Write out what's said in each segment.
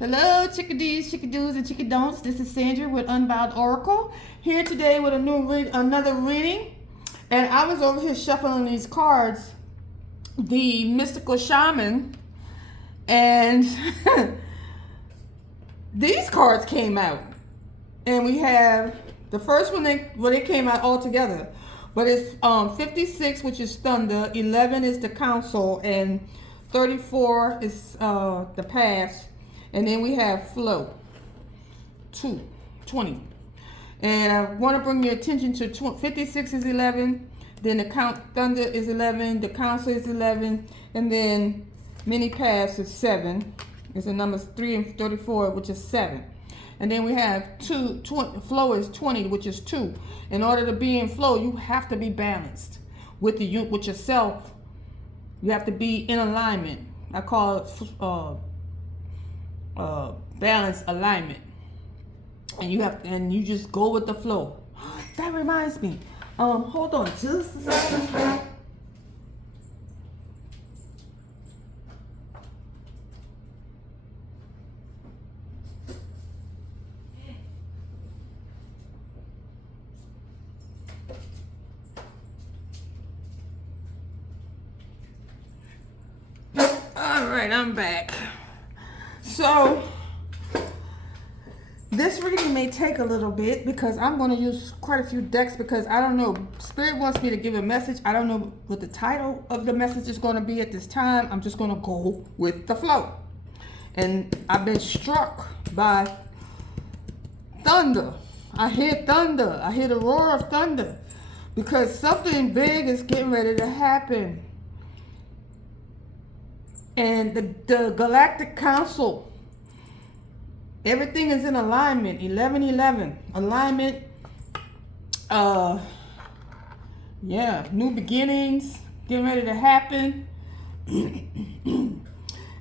Hello, chickadees, chickadoos, and chickadon'ts. This is Sandra with Unbound Oracle, here today with another reading. And I was over here shuffling these cards, the Mystical Shaman, and these cards came out. And we have the first one, they came out all together. But it's 56, which is Thunder, 11 is the Council, and 34 is the Past. And then we have Flow, 20. And I want to bring your attention to 56 is 11, then the Thunder is 11, the Council is 11, and then Mini Pass is 7. It's the numbers 3 and 34, which is 7. And then we have Flow is 20, which is 2. In order to be in flow, you have to be balanced with yourself. You have to be in alignment. I call it balance alignment, and you just go with the flow. That reminds me, hold on just a second. All right, I'm back. So this reading may take a little bit because I'm going to use quite a few decks because I don't know. Spirit wants me to give a message. I don't know what the title of the message is going to be at this time. I'm just going to go with the flow. And I've been struck by thunder. I hear thunder. I hear the roar of thunder because something big is getting ready to happen. And the Galactic Council, everything is in alignment. 11-11 alignment. New beginnings getting ready to happen. And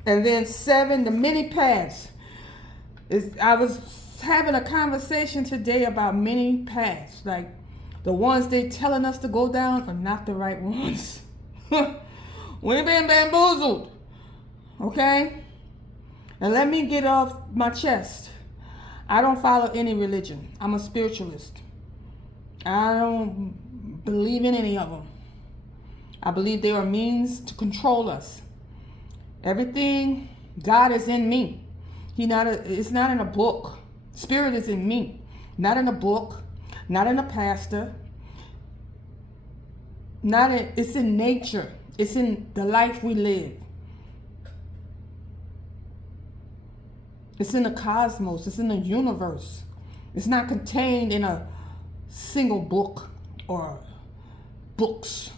then 7, the mini paths. I was having a conversation today about mini paths, like the ones they telling us to go down are not the right ones. We've been bamboozled. Okay? And let me get off my chest. I don't follow any religion. I'm a spiritualist. I don't believe in any of them. I believe they are means to control us. Everything, God is in me. It's not in a book. Spirit is in me. Not in a book. Not in a pastor. It's in nature. It's in the life we live. It's in the cosmos. It's in the universe. It's not contained in a single book or books.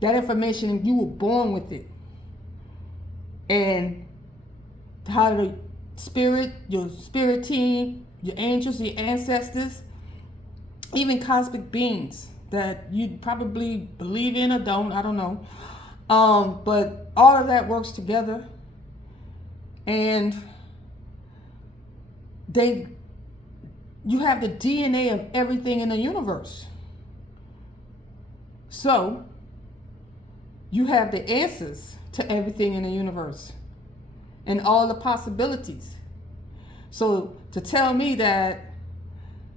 That information, you were born with it. And how the spirit, your spirit team, your angels, your ancestors, even cosmic beings that you probably believe in or don't, I don't know. But all of that works together. And you have the DNA of everything in the universe. So you have the answers to everything in the universe and all the possibilities. So to tell me that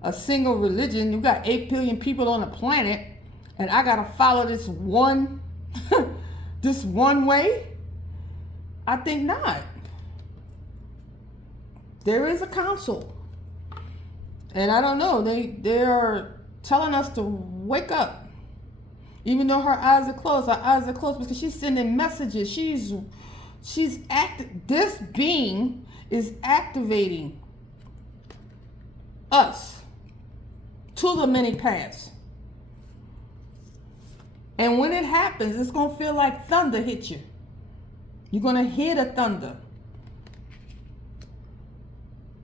a single religion, you got 8 billion people on the planet, and I gotta follow this one this one way, I think not. There is a council. And I don't know, they are telling us to wake up. Even though her eyes are closed because she's sending messages. This being is activating us to the many paths. And when it happens, it's going to feel like thunder hit you. You're going to hear the thunder.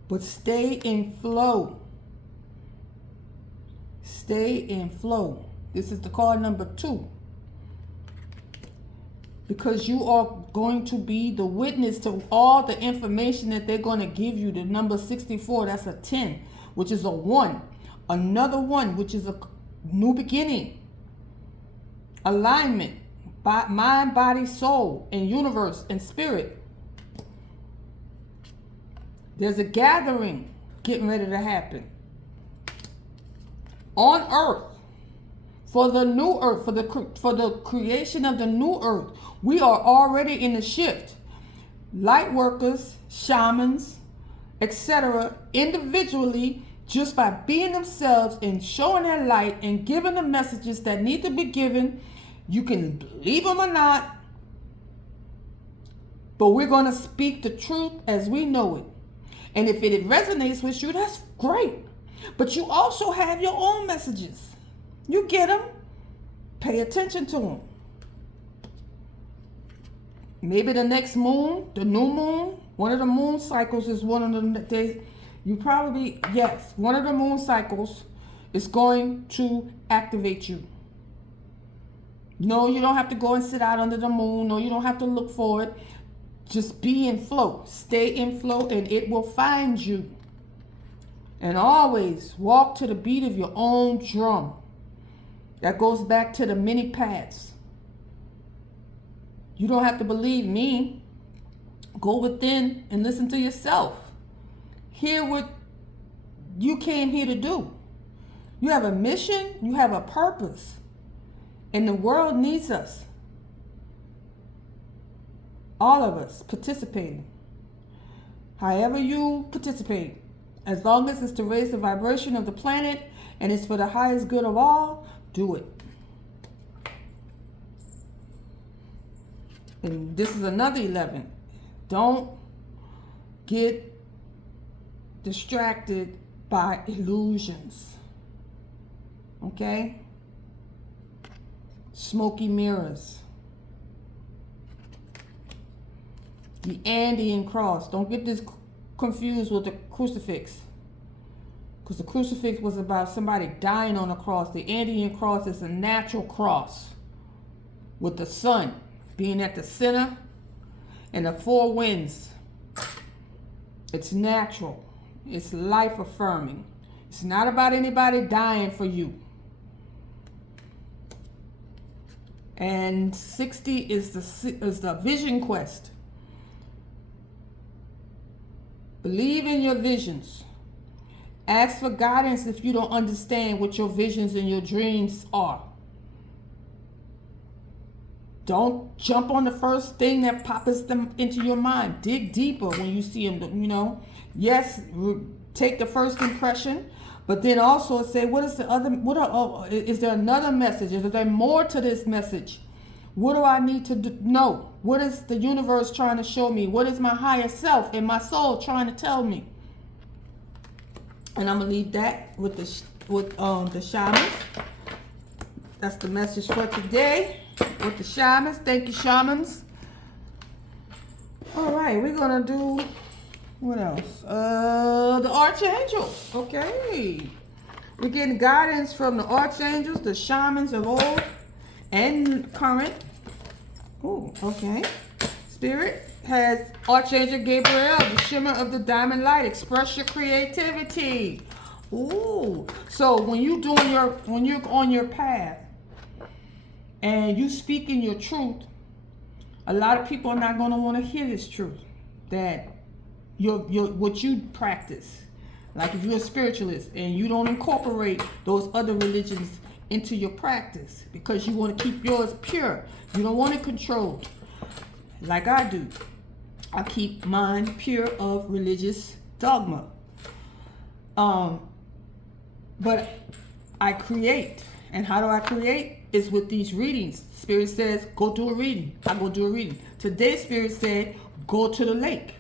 But stay in flow. Stay in flow. This is the card number 2. Because you are going to be the witness to all the information that they're going to give you. The number 64, that's a 10, which is a 1. Another 1, which is a new beginning. Alignment. Mind, body, soul, and universe, and spirit. There's a gathering getting ready to happen on earth for the new earth, for the creation of the new earth. We are already in the shift. Light workers, shamans, etc., individually, just by being themselves and showing their light and giving the messages that need to be given. You can believe them or not, but we're going to speak the truth as we know it. And if it resonates with you, that's great. But you also have your own messages. You get them. Pay attention to them. Maybe the next moon, the new moon, one of the moon cycles is one of the days. You probably, yes, one of the moon cycles is going to activate you. No, you don't have to go and sit out under the moon. No, you don't have to look for it. Just be in flow. Stay in flow and it will find you. And always walk to the beat of your own drum. That goes back to the many paths. You don't have to believe me. Go within and listen to yourself. Hear what you came here to do. You have a mission. You have a purpose. And the world needs us. All of us participating. However you participate. As long as it's to raise the vibration of the planet and it's for the highest good of all, do it. And this is another 11. Don't get distracted by illusions. Okay? Smoky mirrors. The Andean cross. Don't get this confused with the crucifix. Because the crucifix was about somebody dying on a cross. The Andean cross is a natural cross. With the sun being at the center and the four winds. It's natural. It's life affirming. It's not about anybody dying for you. And 60 is the vision quest. Believe in your visions. Ask for guidance if you don't understand what your visions and your dreams are. Don't jump on the first thing that pops them into your mind. Dig deeper when you see them, you know. Yes, take the first impression, but then also say, what is the other, is there another message? Is there more to this message? What do I need to know? What is the universe trying to show me? What is my higher self and my soul trying to tell me? And I'm gonna leave that with the shamans. That's the message for today with the shamans. Thank you, shamans. All right, we're gonna do what else? The archangels. Okay, we're getting guidance from the archangels, the shamans of old and current. Oh, okay. Spirit has Archangel Gabriel, the shimmer of the diamond light. Express your creativity. Ooh. So when you're on your path and you speaking your truth, a lot of people are not going to want to hear this truth. That what you practice. Like if you're a spiritualist and you don't incorporate those other religions into your practice because you want to keep yours pure. You don't want it controlled like I do. I keep mine pure of religious dogma. But I create. And how do I create? Is with these readings. Spirit says, go do a reading. I go do a reading. Today, Spirit said, go to the lake.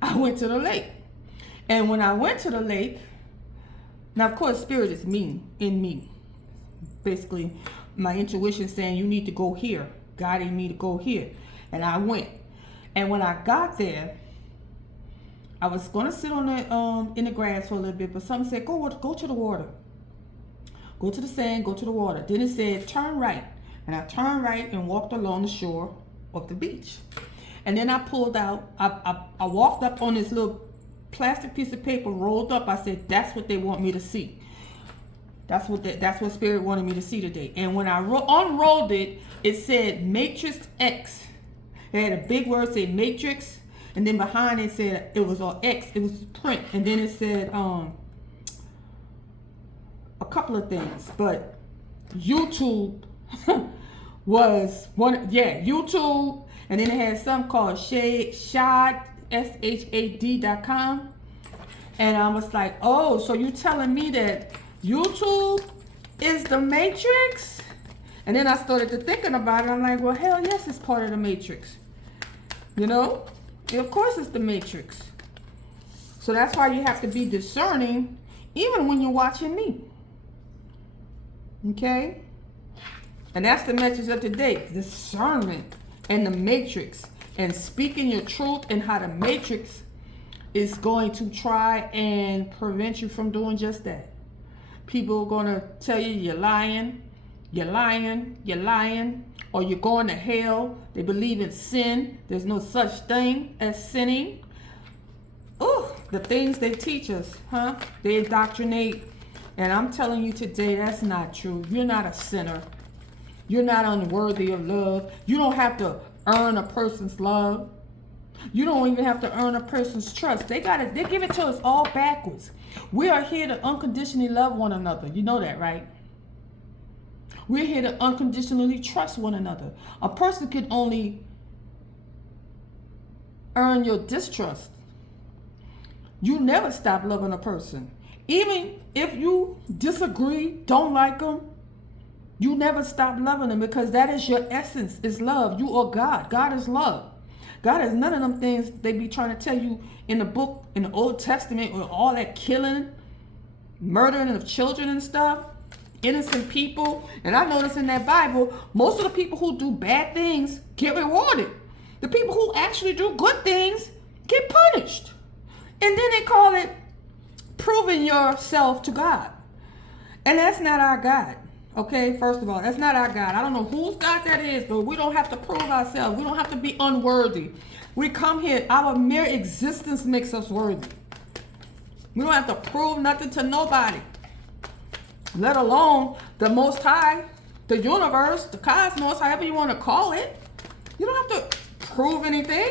I went to the lake. And when I went to the lake, now of course, Spirit is me, in me. Basically, my intuition saying, you need to go here. Guiding me to go here. And I went. And when I got there, I was going to sit on the in the grass for a little bit, but something said, go to the water. Go to the sand, go to the water. Then it said, turn right. And I turned right and walked along the shore of the beach. And then I pulled out, I walked up on this little plastic piece of paper, rolled up. I said, that's what they want me to see. That's what Spirit wanted me to see today. And when I unrolled it, it said Matrix X. It had a big word say Matrix. and then behind it said it was on X. It was print, and then it said a couple of things, but YouTube was one. Yeah, YouTube, and then it had something called C.R.E.A.T.E, SHAD.com, and I was like, oh, so you telling me that YouTube is the Matrix? And then I started to thinking about it. I'm like, well, hell yes, it's part of the Matrix. You know, of course it's the Matrix. So that's why you have to be discerning, even when you're watching me. Okay? And that's the message of today. Discernment and the Matrix. And speaking your truth, and how the Matrix is going to try and prevent you from doing just that. People are going to tell you you're lying, you're lying, you're lying, or you're going to hell. They believe in sin. There's no such thing as sinning. Ooh, the things they teach us, huh? They indoctrinate. And I'm telling you today, that's not true. You're not a sinner. You're not unworthy of love. You don't have to earn a person's love. You don't even have to earn a person's trust. They give it to us all backwards. We are here to unconditionally love one another. You know that, right? We're here to unconditionally trust one another. A person can only earn your distrust. You never stop loving a person. Even if you disagree, don't like them, you never stop loving them, because that is your essence, is love. You are God. God is love. God is none of them things they be trying to tell you in the book, in the Old Testament, with all that killing, murdering of children and stuff, innocent people. And I notice in that Bible, most of the people who do bad things get rewarded. The people who actually do good things get punished. And then they call it proving yourself to God. And that's not our God. Okay, first of all, that's not our God. I don't know whose God that is, but we don't have to prove ourselves. We don't have to be unworthy. We come here, our mere existence makes us worthy. We don't have to prove nothing to nobody, let alone the Most High, the universe, the cosmos, however you want to call it. You don't have to prove anything,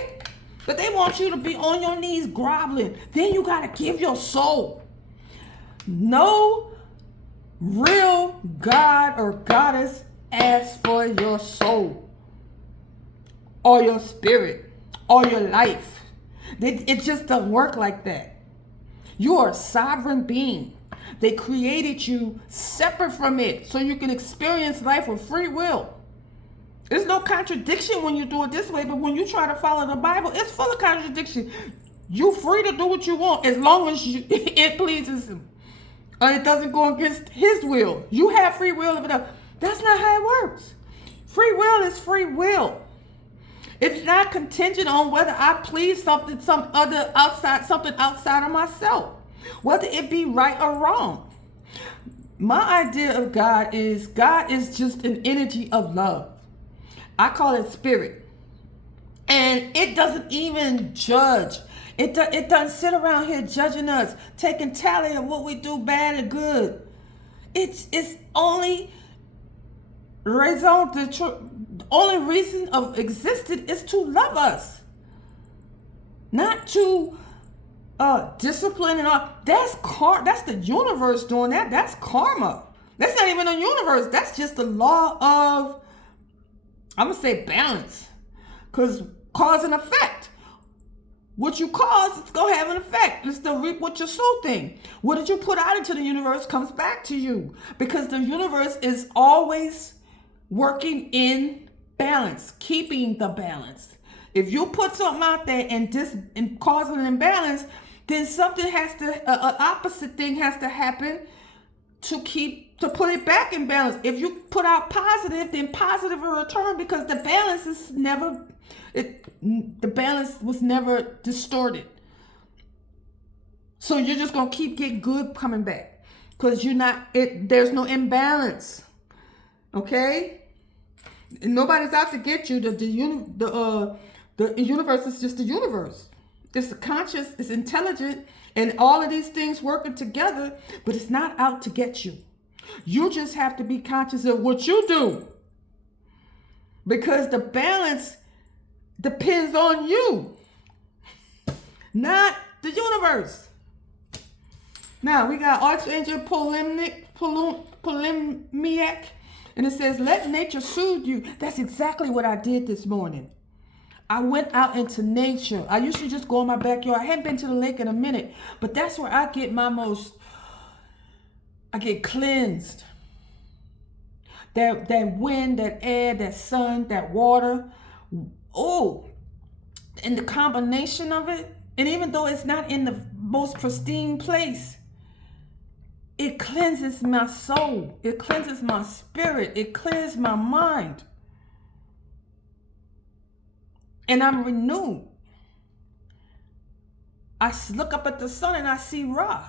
but they want you to be on your knees groveling. Then you got to give your soul. No real God or goddess asks for your soul or your spirit or your life. It just doesn't work like that. You are a sovereign being. They created you separate from it so you can experience life with free will. There's no contradiction when you do it this way, but when you try to follow the Bible, it's full of contradiction. You're free to do what you want as long as it pleases him. It doesn't go against his will. You have free will. That's not how it works. Free will is free will. It's not contingent on whether I please something outside of myself, whether it be right or wrong. My idea of God is just an energy of love. I call it spirit. And it doesn't even judge. It doesn't sit around here judging us, taking tally of what we do bad and good. It's only the only reason of existence is to love us, not to discipline and all. That's the universe doing that. That's karma. That's not even a universe. That's just the law of, I'm gonna say, balance, because cause and effect. What you cause, it's going to have an effect. It's the reap what you sow thing. What did you put out into the universe comes back to you, because the universe is always working in balance, keeping the balance. If you put something out there and cause an imbalance, then something an opposite thing has to happen to put it back in balance. If you put out positive, then positive will return, because the balance is never, the balance was never distorted. So you're just gonna keep getting good coming back, because there's no imbalance. Okay? And nobody's out to get you. The universe is just the universe. It's conscious, it's intelligent, and all of these things working together, but it's not out to get you. You just have to be conscious of what you do, because the balance depends on you. not the universe. Now we got Archangel Polemiac, and it says, let nature soothe you. That's exactly what I did this morning. I went out into nature. I usually just go in my backyard. I hadn't been to the lake in a minute, but that's where I get I get cleansed. That wind, that air, that sun, that water. Oh, and the combination of it, and even though it's not in the most pristine place, it cleanses my soul. It cleanses my spirit. It clears my mind. And I'm renewed. I look up at the sun and I see Ra.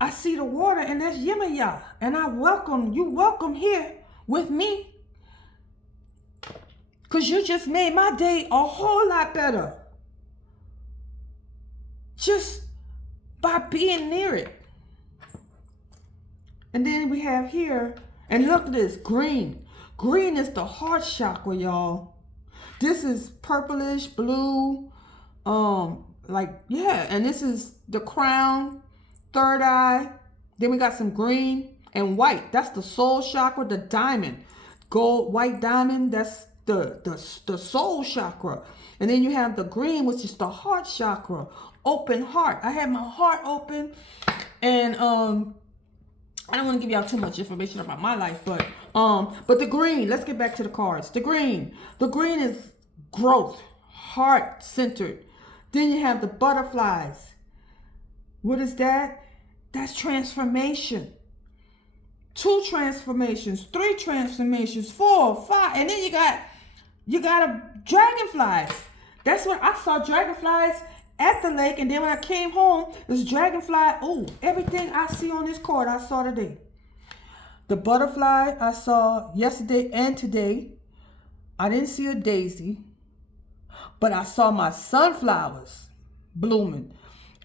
I see the water and that's Yemaya. And I welcome you here with me. Because you just made my day a whole lot better. Just by being near it. And then we have here, and look at this, green. Green is the heart chakra, y'all. This is purplish, blue, and this is the crown, third eye. Then we got some green and white. That's the soul chakra, the diamond. Gold, white diamond, that's the soul chakra. And then you have the green, which is the heart chakra, open heart. I have my heart open, and I don't want to give y'all too much information about my life, but the green, let's get back to the cards. The green is growth, heart centered. Then you have the butterflies. What is that? That's transformation. 2 transformations, 3 transformations, 4, 5, and then you got a dragonflies. That's what I saw, dragonflies at the lake, and then when I came home, this dragonfly, everything I see on this card, I saw today. The butterfly I saw yesterday and today. I didn't see a daisy, but I saw my sunflowers blooming.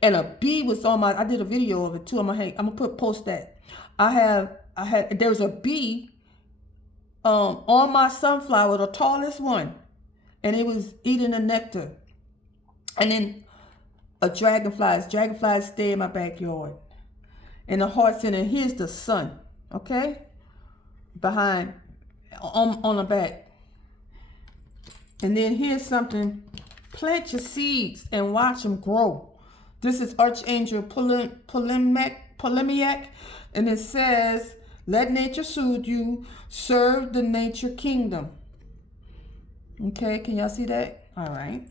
And a bee was on I did a video of it too. I'm gonna post that. There was a bee on my sunflower, the tallest one, and it was eating the nectar. And then dragonflies stay in my backyard. And the heart center, here's the sun, okay? Behind, on the back. And then here's something, plant your seeds and watch them grow. This is Archangel Polemiac, and it says, let nature soothe you, serve the nature kingdom. Okay, can y'all see that? All right.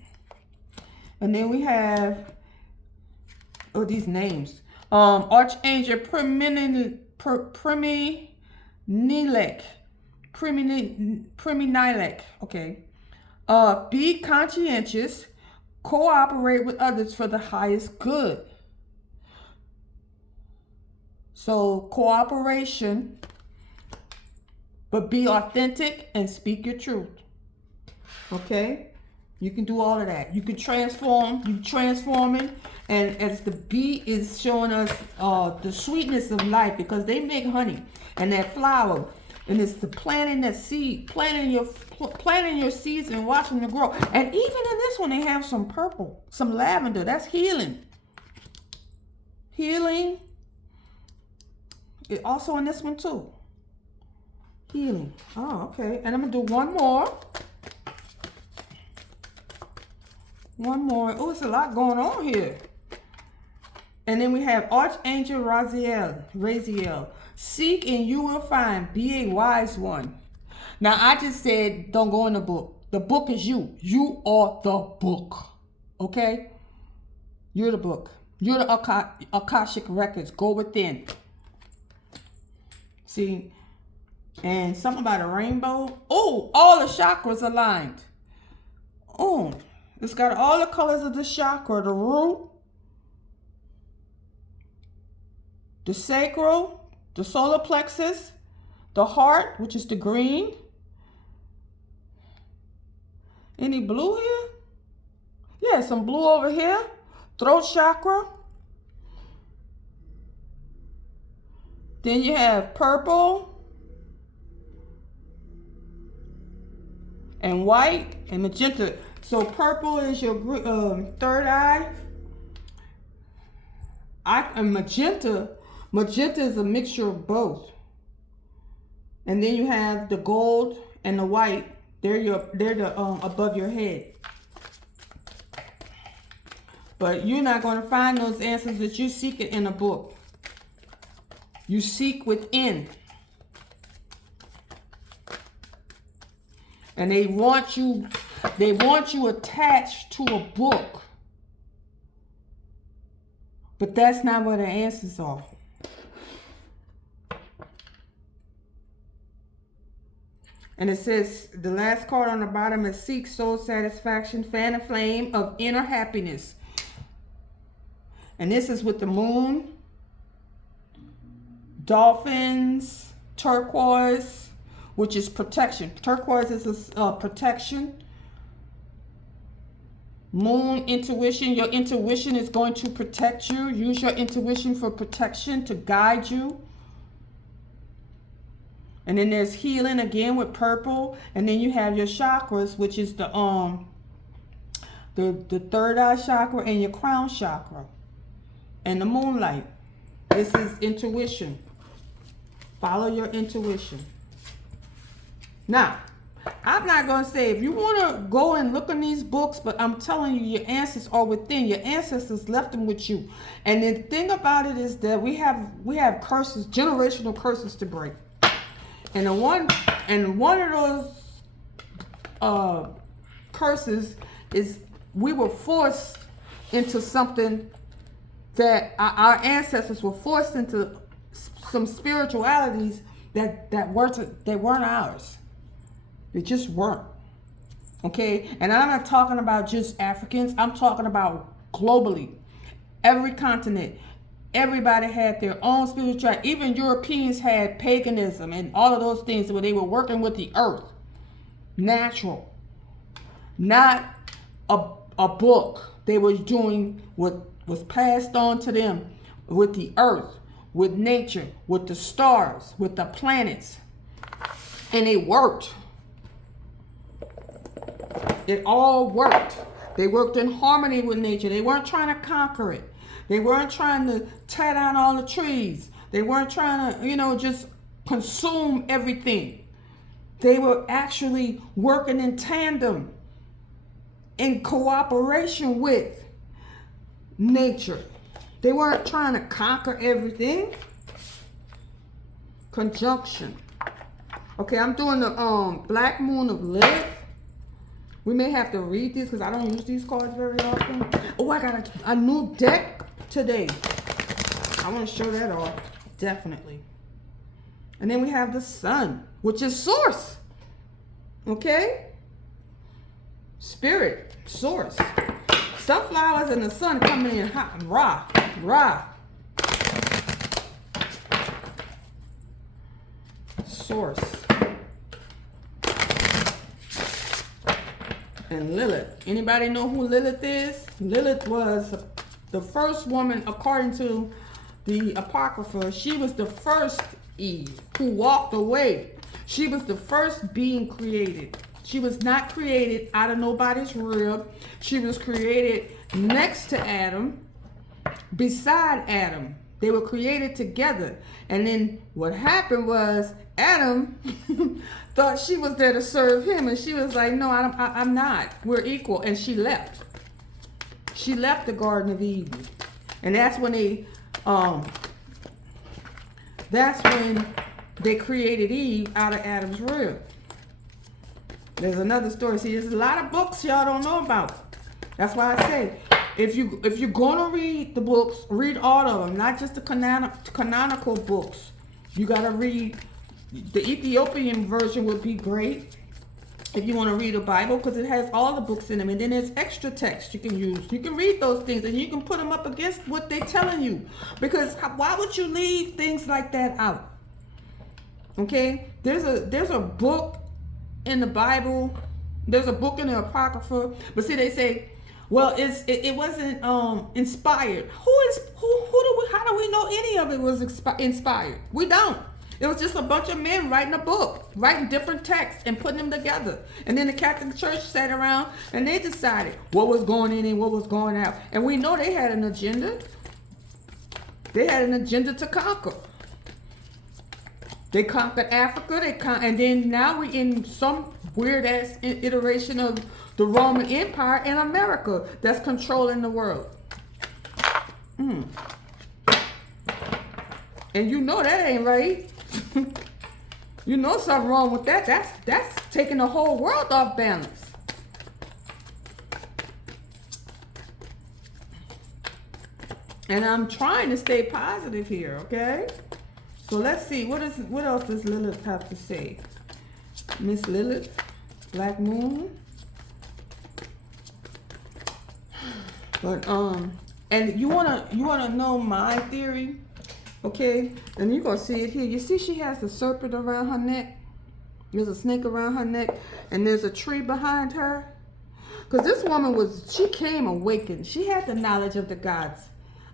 And then we have, these names. Archangel Preminilek. Okay. Be conscientious, cooperate with others for the highest good. So cooperation, but be authentic and speak your truth. Okay? You can do all of that. You can transforming. And as the bee is showing us the sweetness of life, because they make honey and that flower. And it's the planting that seed, planting your seeds and watching them grow. And even in this one, they have some purple, some lavender. That's healing. Healing. It also in this one too. Healing. Oh, okay. And I'm going to do one more. Oh, it's a lot going on here. And then we have Archangel Raziel. Seek and you will find. Be a wise one. Now, I just said don't go in the book. The book is you. You are the book. Okay? You're the book. You're the Akashic records. Go within. See? And something about a rainbow. Oh, all the chakras aligned. Oh, it's got all the colors of the chakra. The root, the sacral, the solar plexus, the heart, which is the green. Any blue here? Yeah, some blue over here. Throat chakra. Then you have purple and white and magenta. So purple is your third eye. And magenta is a mixture of both. And then you have the gold and the white. They're the above your head. But you're not going to find those answers that you seek it in a book. You seek within. And they want you attached to a book. But that's not where the answers are. And it says, the last card on the bottom is seek soul satisfaction, fan a flame of inner happiness. And this is with the moon, dolphins, turquoise, which is protection. Turquoise is protection. Moon, intuition. Your intuition is going to protect you. Use your intuition for protection to guide you. And then there's healing again with purple. And then you have your chakras, which is the third eye chakra and your crown chakra. And the moonlight. This is intuition. Follow your intuition. Now, I'm not going to say if you want to go and look in these books, but I'm telling you, your answers are within. Your ancestors left them with you. And the thing about it is that we have curses, generational curses to break. And one of those curses is we were forced into something that our ancestors were forced into, some spiritualities that weren't ours. They just weren't. Okay? And I'm not talking about just Africans. I'm talking about globally. Every continent. Everybody had their own spirituality. Even Europeans had paganism and all of those things where they were working with the earth. Natural. Not a book. They were doing what was passed on to them with the earth, with nature, with the stars, with the planets. And it worked. It all worked. They worked in harmony with nature. They weren't trying to conquer it. They weren't trying to tear down all the trees. They weren't trying to, just consume everything. They were actually working in tandem, in cooperation with nature. They weren't trying to conquer everything. Conjunction. Okay, I'm doing the Black Moon of Lilith. We may have to read these because I don't use these cards very often. Oh, I got a new deck today. I want to show that off. Definitely. And then we have the Sun, which is source. Okay? Spirit, source. Sunflowers and the sun coming in hot. Ra. Source. And Lilith. Anybody know who Lilith is? Lilith was the first woman, according to the Apocrypha. She was the first Eve who walked away. She was the first being created. She was not created out of nobody's rib. She was created next to Adam, beside Adam. They were created together. And then what happened was Adam thought she was there to serve him. And she was like, no, I'm not. We're equal. And she left. She left the Garden of Eden. And that's when they created Eve out of Adam's rib. There's another story. See, there's a lot of books y'all don't know about. That's why I say, if you're gonna read the books, read all of them, not just the canonical books. You gotta read the Ethiopian version would be great if you want to read a Bible, because it has all the books in them, and then there's extra text you can use. You can read those things and you can put them up against what they're telling you, because why would you leave things like that out? Okay, there's a book in the Bible, there's a book in the Apocrypha, but see, they say, well, it wasn't inspired. How do we know any of it was inspired? We don't. It was just a bunch of men writing a book, writing different texts and putting them together. And then the Catholic Church sat around and they decided what was going in and what was going out. And we know they had an agenda. They had an agenda to conquer. They conquered Africa. And then now we're in some weird ass iteration of the Roman Empire in America that's controlling the world. And you know that ain't right. You know something wrong with that. That's taking the whole world off balance. And I'm trying to stay positive here, okay? So let's see, what else does Lilith have to say? Miss Lilith, Black Moon. But and you wanna know my theory, okay? And you're gonna see it here. You see, she has a serpent around her neck. There's a snake around her neck, and there's a tree behind her. Because this woman she came awakened. She had the knowledge of the gods.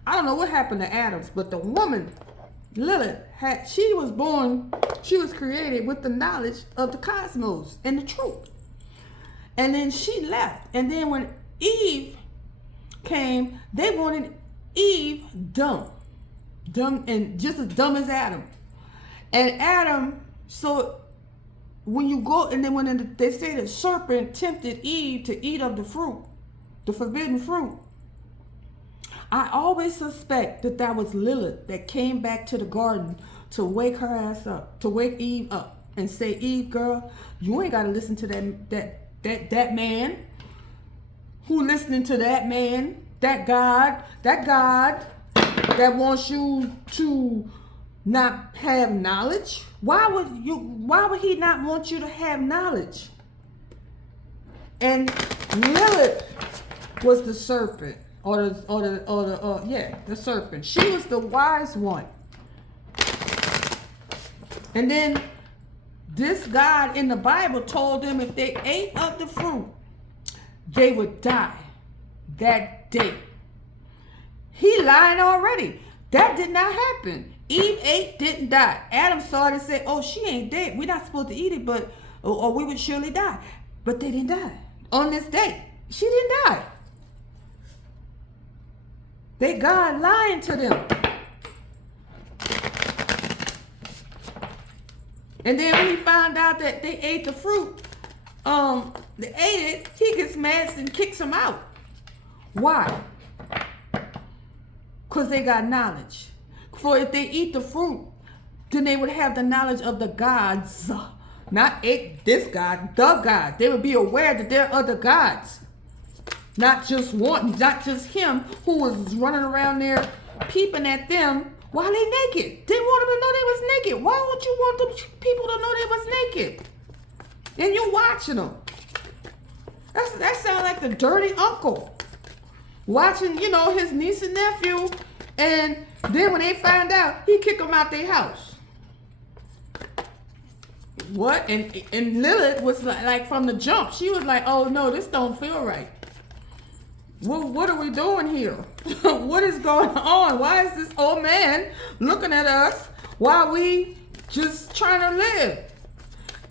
I don't know what happened to Adams, but the woman, Lilith, she was created with the knowledge of the cosmos and the truth. And then she left. And then when Eve came, they wanted Eve dumb and just as dumb as Adam. And Adam, so when you go, and then when they say the serpent tempted Eve to eat of the fruit, the forbidden fruit, I always suspect that was Lilith that came back to the garden to wake her ass up, to wake Eve up and say, Eve, girl, you ain't got to listen to that man. Who listening to that man? That God that wants you to not have knowledge? Why would he not want you to have knowledge? And Lilith was the serpent. The serpent. She was the wise one. And then this God in the Bible told them if they ate of the fruit, they would die that day. He lied already. That did not happen. Eve ate, didn't die. Adam saw it and said, oh, she ain't dead. We're not supposed to eat it, but or we would surely die. But they didn't die. On this day, she didn't die. They God lying to them. And then when he found out that they ate the fruit, they ate it, he gets mad and kicks them out. Why? Because they got knowledge. For if they eat the fruit, then they would have the knowledge of the gods. Not this God, the God. They would be aware that there are other gods. Not just him who was running around there peeping at them while they naked. Didn't want them to know they was naked. Why would you want them people to know they was naked? And you watching them. That sounds like the dirty uncle. Watching, his niece and nephew. And then when they find out, he kick them out their house. What? And Lilith was like from the jump. She was like, oh no, this don't feel right. What are we doing here? What is going on? Why is this old man looking at us while we just trying to live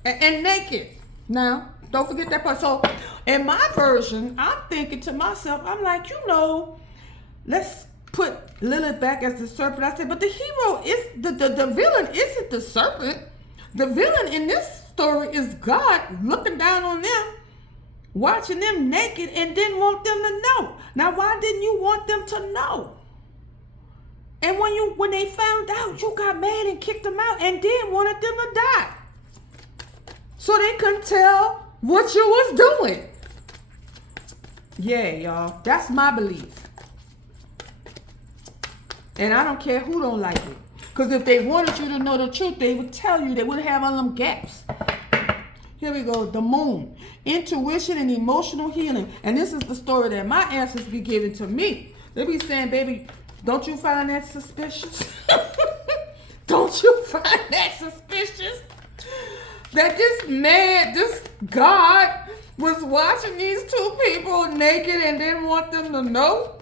and naked? Now, don't forget that part. So, in my version, I'm thinking to myself, I'm like, let's put Lilith back as the serpent. I said, but the hero is the villain isn't the serpent. The villain in this story is God looking down on them, watching them naked, and didn't want them to know. Now, why didn't you want them to know? And when they found out, you got mad and kicked them out and then wanted them to die. So they couldn't tell what you was doing. Yeah, y'all. That's my belief. And I don't care who don't like it. Because if they wanted you to know the truth, they would tell you. They wouldn't have all them gaps. Here we go. The moon. Intuition and emotional healing. And this is the story that my ancestors be giving to me. They be saying, baby, don't you find that suspicious? Don't you find that suspicious? That this God was watching these two people naked and didn't want them to know?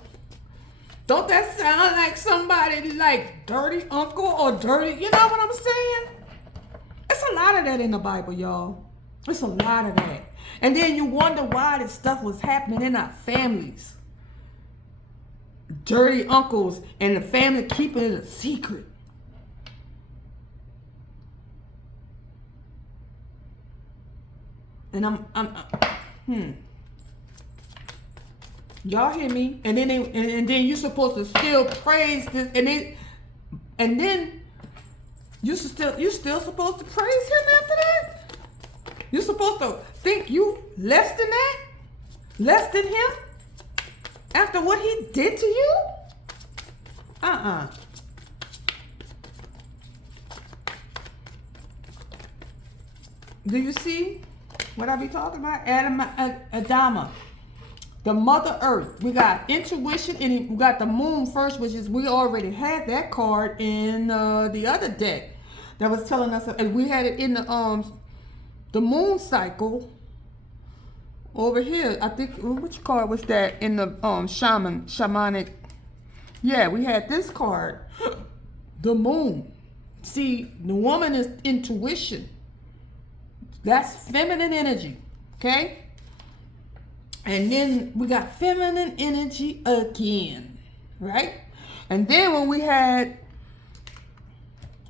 Don't that sound like somebody like dirty uncle or dirty, you know what I'm saying? It's a lot of that in the Bible, y'all. It's a lot of that. And then you wonder why this stuff was happening in our families. dirty uncles and the family keeping it a secret. And y'all hear me? And then you're supposed to still praise this, and then you still supposed to praise him after that? You're supposed to think you less than that? Less than him? After what he did to you? Do you see what I be talking about? Adama, the Mother Earth. We got intuition, and we got the moon first, which is, we already had that card in the other deck that was telling us, and we had it in the moon cycle over here. I think, which card was that in the shamanic? Yeah, we had this card, the moon. See, the woman is intuition. That's feminine energy, okay? And then we got feminine energy again, right? And then when we had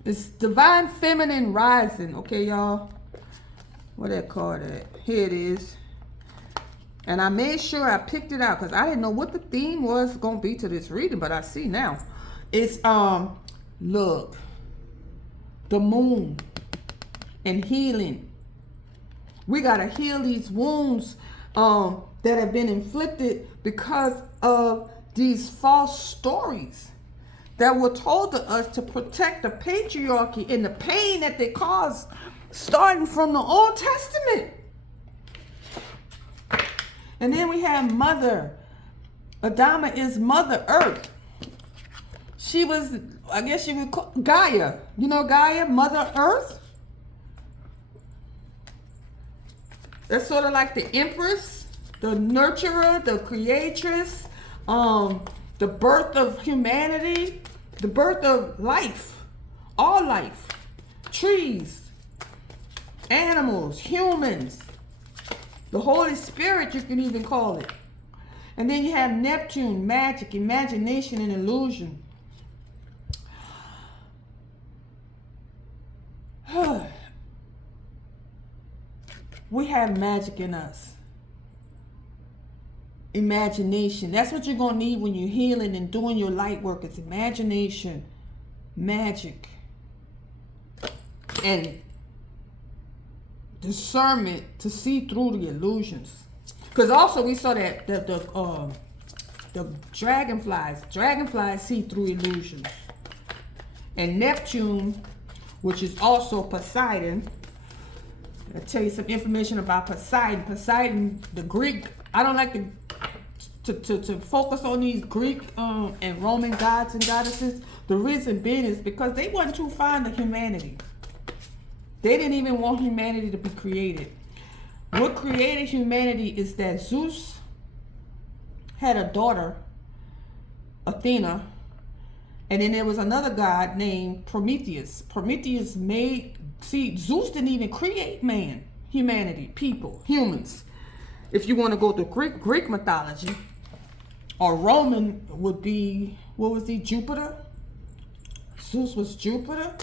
this divine feminine rising, okay, y'all? Where that card at? Here it is. And I made sure I picked it out because I didn't know what the theme was going to be to this reading, but I see now. It's, look, the moon and healing. We got to heal these wounds that have been inflicted because of these false stories that were told to us to protect the patriarchy and the pain that they caused starting from the Old Testament. And then we have Mother. Adama is Mother Earth. She was, I guess you would call Gaia. You know Gaia, Mother Earth? That's sort of like the Empress, the nurturer, the creatress, the birth of humanity, the birth of life, all life, trees, animals, humans, the Holy Spirit, you can even call it. And then you have Neptune, magic, imagination, and illusion. We have magic in us. Imagination. That's what you're going to need when you're healing and doing your light work. It's imagination, magic, and discernment to see through the illusions. Because also we saw that the dragonflies see through illusions. And Neptune, which is also Poseidon. I'll tell you some information about Poseidon. Poseidon, the Greek, I don't like to focus on these Greek and Roman gods and goddesses. The reason being is because they wasn't too fond of humanity. They didn't even want humanity to be created. What created humanity is that Zeus had a daughter, Athena, and then there was another god named Prometheus. Prometheus Zeus didn't even create man, humanity, people, humans. If you want to go to Greek mythology, or Roman would be, what was he, Jupiter? Zeus was Jupiter.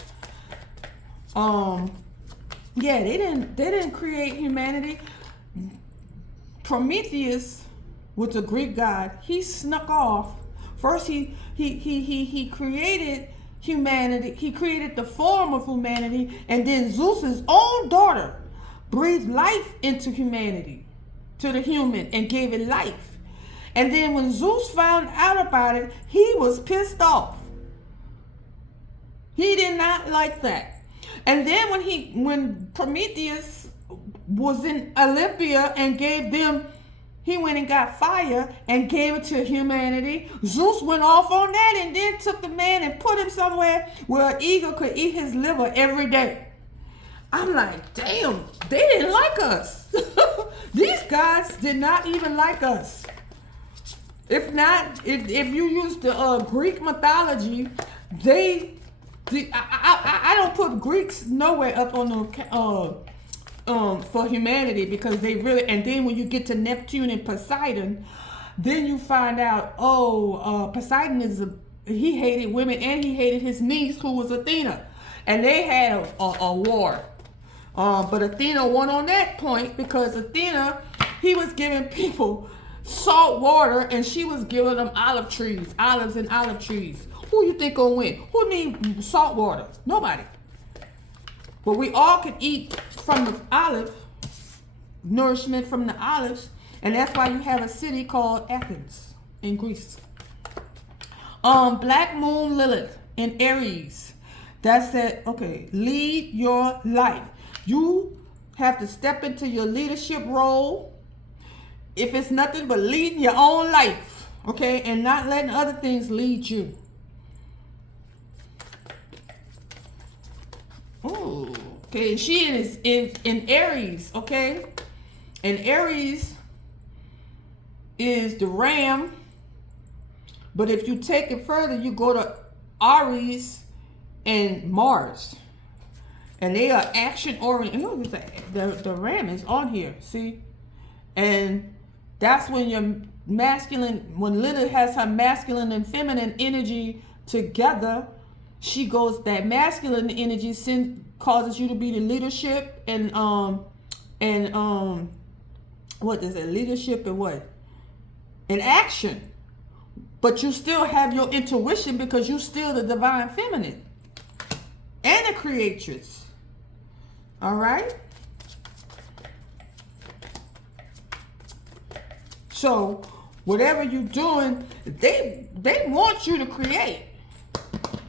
Yeah, they didn't create humanity. Prometheus was a Greek god. He snuck off. First he created humanity. He created the form of humanity, and then Zeus's own daughter breathed life into humanity, to the human, and gave it life. And then when Zeus found out about it, he was pissed off. He did not like that. And then when Prometheus was in Olympia and gave them, he went and got fire and gave it to humanity. Zeus went off on that and then took the man and put him somewhere where an eagle could eat his liver every day. I'm like, damn, they didn't like us. These guys did not even like us. If you use the Greek mythology, I don't put Greeks nowhere up on the for humanity, because they really, and then when you get to Neptune and Poseidon, Then you find out, Poseidon he hated women, and he hated his niece, who was Athena. And they had a war. But Athena won on that point, because Athena, he was giving people salt water, and she was giving them olives and olive trees. Who you think gonna win? Who need salt water? Nobody. But we all could eat from the olive, nourishment from the olives, and that's why you have a city called Athens in Greece. Black Moon Lilith in Aries. That said, okay, lead your life. You have to step into your leadership role. If it's nothing but leading your own life, okay, and not letting other things lead you. Oh, okay, she is in Aries, okay? And Aries is the ram, but if you take it further, you go to Aries and Mars. And they are action oriented. Look, the ram is on here, see? And that's when your masculine, when Lilith has her masculine and feminine energy together, she goes, that masculine energy causes you to be the leadership and what is it? Leadership and what? And action. But you still have your intuition, because you still the divine feminine and the creatress. All right. So whatever you're doing, they want you to create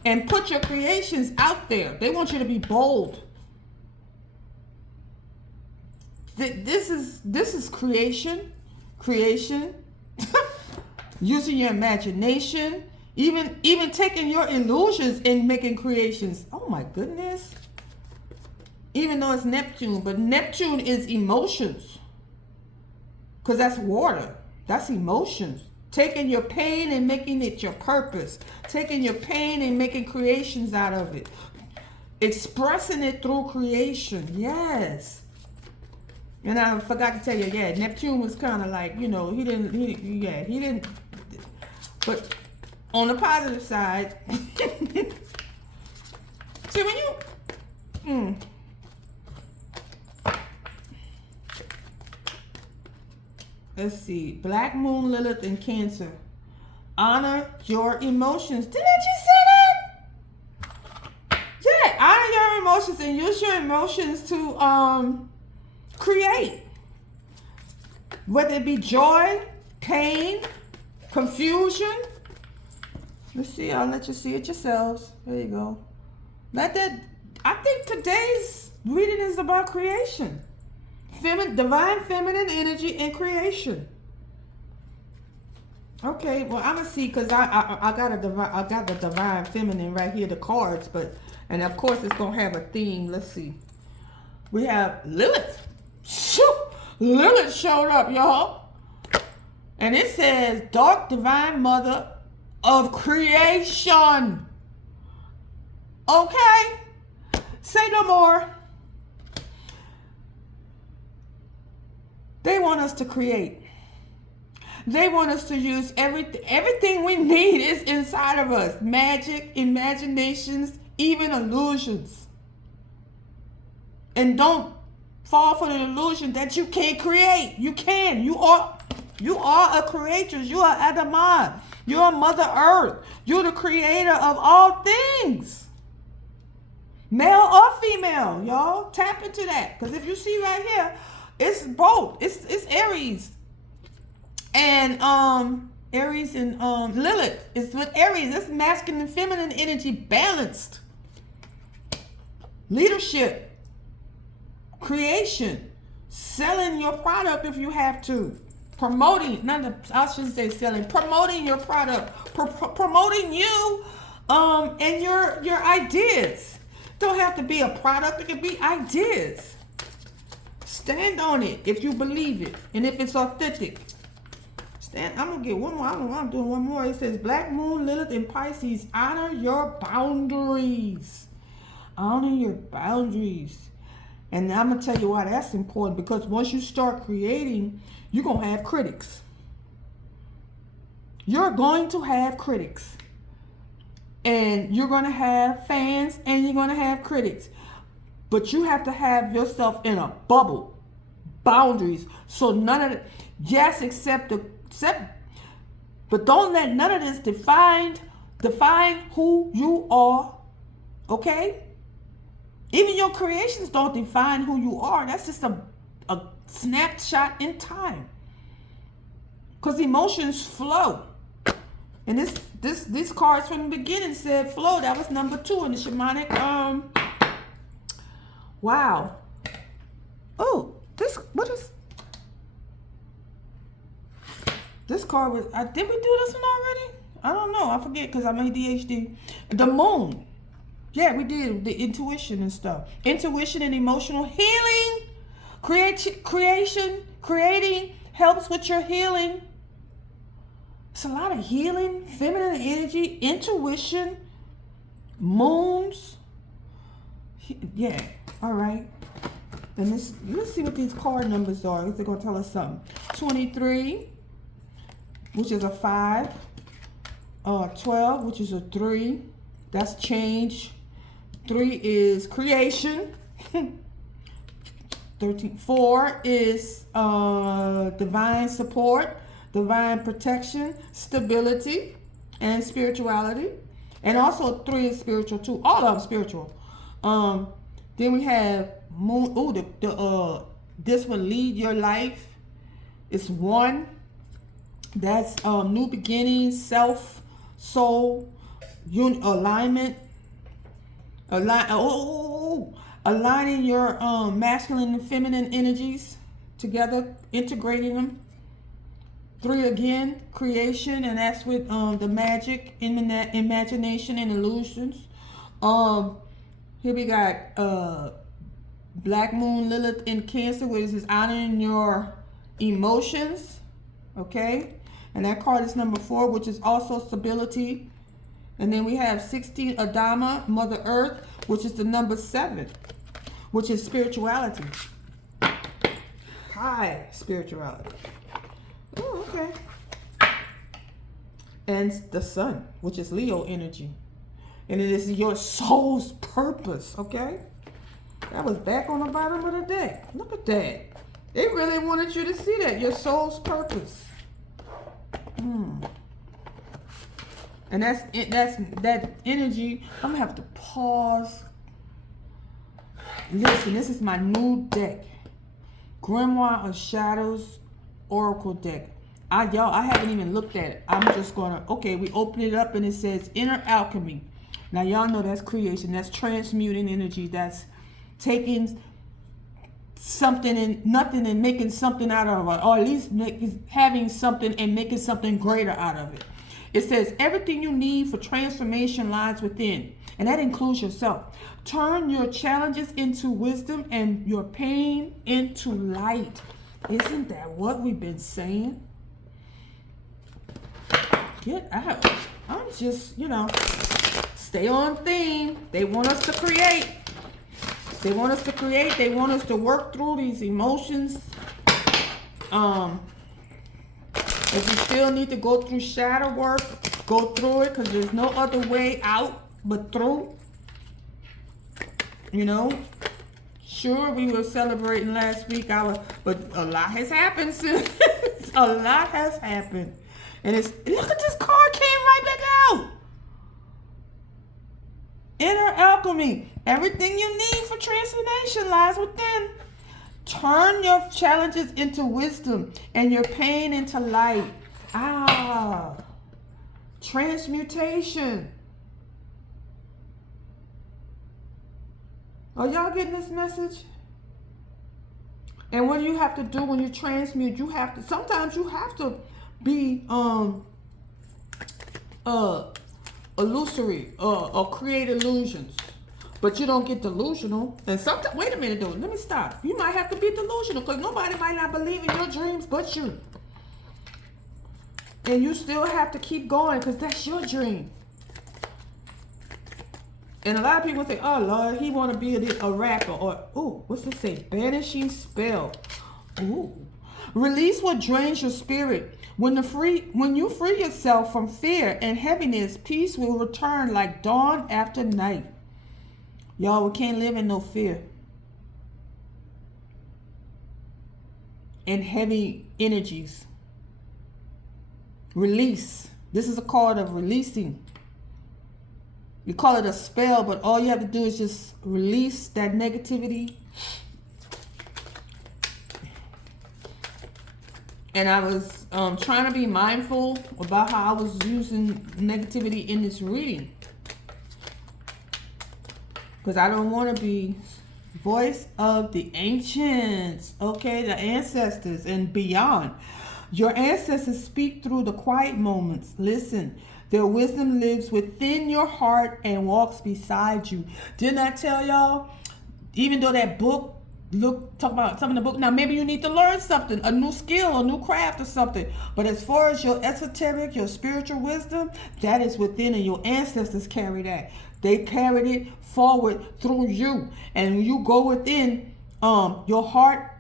and put your creations out there. They want you to be bold. This is creation, using your imagination, even taking your illusions and making creations. Oh my goodness. Even though it's Neptune, but Neptune is emotions. Because that's water. That's emotions. Taking your pain and making it your purpose. Taking your pain and making creations out of it. Expressing it through creation. Yes. And I forgot to tell you, yeah, Neptune was kind of like, he didn't. But on the positive side, see, when you, let's see, Black Moon Lilith in Cancer. Honor your emotions. Didn't you say that? Yeah, honor your emotions and use your emotions to create. Whether it be joy, pain, confusion. Let's see, I'll let you see it yourselves. There you go. I think today's reading is about creation. Divine feminine energy and creation. Okay, well, I'm gonna see, because I got the divine feminine right here, the cards, and of course it's gonna have a theme. Let's see. We have Lilith. Shoot! Lilith showed up, y'all. And it says, Dark Divine Mother of Creation. Okay? Say no more. They want us to create. They want us to use everything we need is inside of us. Magic, imaginations, even illusions. And don't fall for the illusion that you can't create. You can. You are a creatress. You are Adamah. You are Mother Earth. You're the creator of all things. Male or female, y'all. Tap into that. Because if you see right here, it's both. It's Aries. And Aries and Lilith. It's with Aries. It's masculine and feminine energy balanced. Leadership. Creation. Selling your product if you have to. Promoting, I shouldn't say selling, promoting your product, promoting you and your ideas. Don't have to be a product, it can be ideas. Stand on it if you believe it and if it's authentic. I'm gonna get one more. I'm doing one more. It says Black Moon, Lilith, and Pisces. Honor your boundaries. Honor your boundaries. And I'm gonna tell you why that's important, because once you start creating, you're gonna have critics. You're going to have critics. And you're going to have fans and you're going to have critics. But you have to have yourself in a bubble. Boundaries. So none of it. Yes, accept, but don't let none of this define who you are. Okay? Even your creations don't define who you are. That's just a snapshot in time. Because emotions flow. And these cards from the beginning said flow. That was number 2 in the shamanic. Wow. Oh, this card was, did we do this one already? I don't know. I forget because I'm ADHD. The moon. Yeah, we did. The intuition and stuff. Intuition and emotional healing. Creating helps with your healing. It's a lot of healing, feminine energy, intuition, moons. Yeah, all right. And let's see what these card numbers are. They're going to tell us something. 23, which is a 5. 12, which is a 3. That's change. 3 is creation. 13. 4 is divine support, divine protection, stability, and spirituality. And also 3 is spiritual too. All of them spiritual. Then we have moon. Oh, this one, lead your life. It's 1. That's new beginnings, self, soul, alignment. Aligning your masculine and feminine energies together, integrating them. 3 again, creation, and that's with the magic, imagination, and illusions. Here we got Black Moon Lilith in Cancer, which is honoring your emotions. Okay, and that card is number 4, which is also stability. And then we have 16 Adama, Mother Earth, which is the number 7, which is spirituality. High spirituality. Oh, okay. And the Sun, which is Leo energy. And it is your soul's purpose, okay? That was back on the bottom of the deck. Look at that. They really wanted you to see that. Your soul's purpose. And that energy. I'm gonna have to pause. Listen, this is my new deck. Grimoire of Shadows Oracle deck. I haven't even looked at it. I'm just gonna, okay, we open it up and it says Inner Alchemy. Now y'all know that's creation. That's transmuting energy. That's taking something and nothing and making something out of it, or at least having something and making something greater out of it. It says everything you need for transformation lies within, and that includes yourself. Turn your challenges into wisdom and your pain into light. Isn't that what we've been saying? Get out. I'm just, stay on theme. They want us to create. They want us to create. They want us to work through these emotions. If you still need to go through shadow work, go through it, because there's no other way out but through. Sure, we were celebrating last week, but a lot has happened since. A lot has happened. And look at this card came right back out. Inner alchemy. Everything you need for transformation lies within. Turn your challenges into wisdom and your pain into light. Transmutation. Are y'all getting this message? And what do you have to do when you transmute? Sometimes you have to be illusory or create illusions. But you don't get delusional. And sometimes, wait a minute though, let me stop. You might have to be delusional because nobody might not believe in your dreams but you. And you still have to keep going because that's your dream. And a lot of people say, oh Lord, he want to be a rapper. Or, ooh, what's this say? Banishing spell. Ooh. Release what drains your spirit. When you free yourself from fear and heaviness, peace will return like dawn after night. Y'all, we can't live in no fear and heavy energies. Release. This is a card of releasing. You call it a spell, but all you have to do is just release that negativity. And I was trying to be mindful about how I was using negativity in this reading. Because I don't want to be voice of the ancients, okay, the ancestors and beyond. Your ancestors speak through the quiet moments. Listen, their wisdom lives within your heart and walks beside you. Didn't I tell y'all? Even though that book, talk about something in the book. Now, maybe you need to learn something, a new skill, a new craft or something. But as far as your esoteric, your spiritual wisdom, that is within, and your ancestors carry that. They carried it forward through you. And when you go within your heart,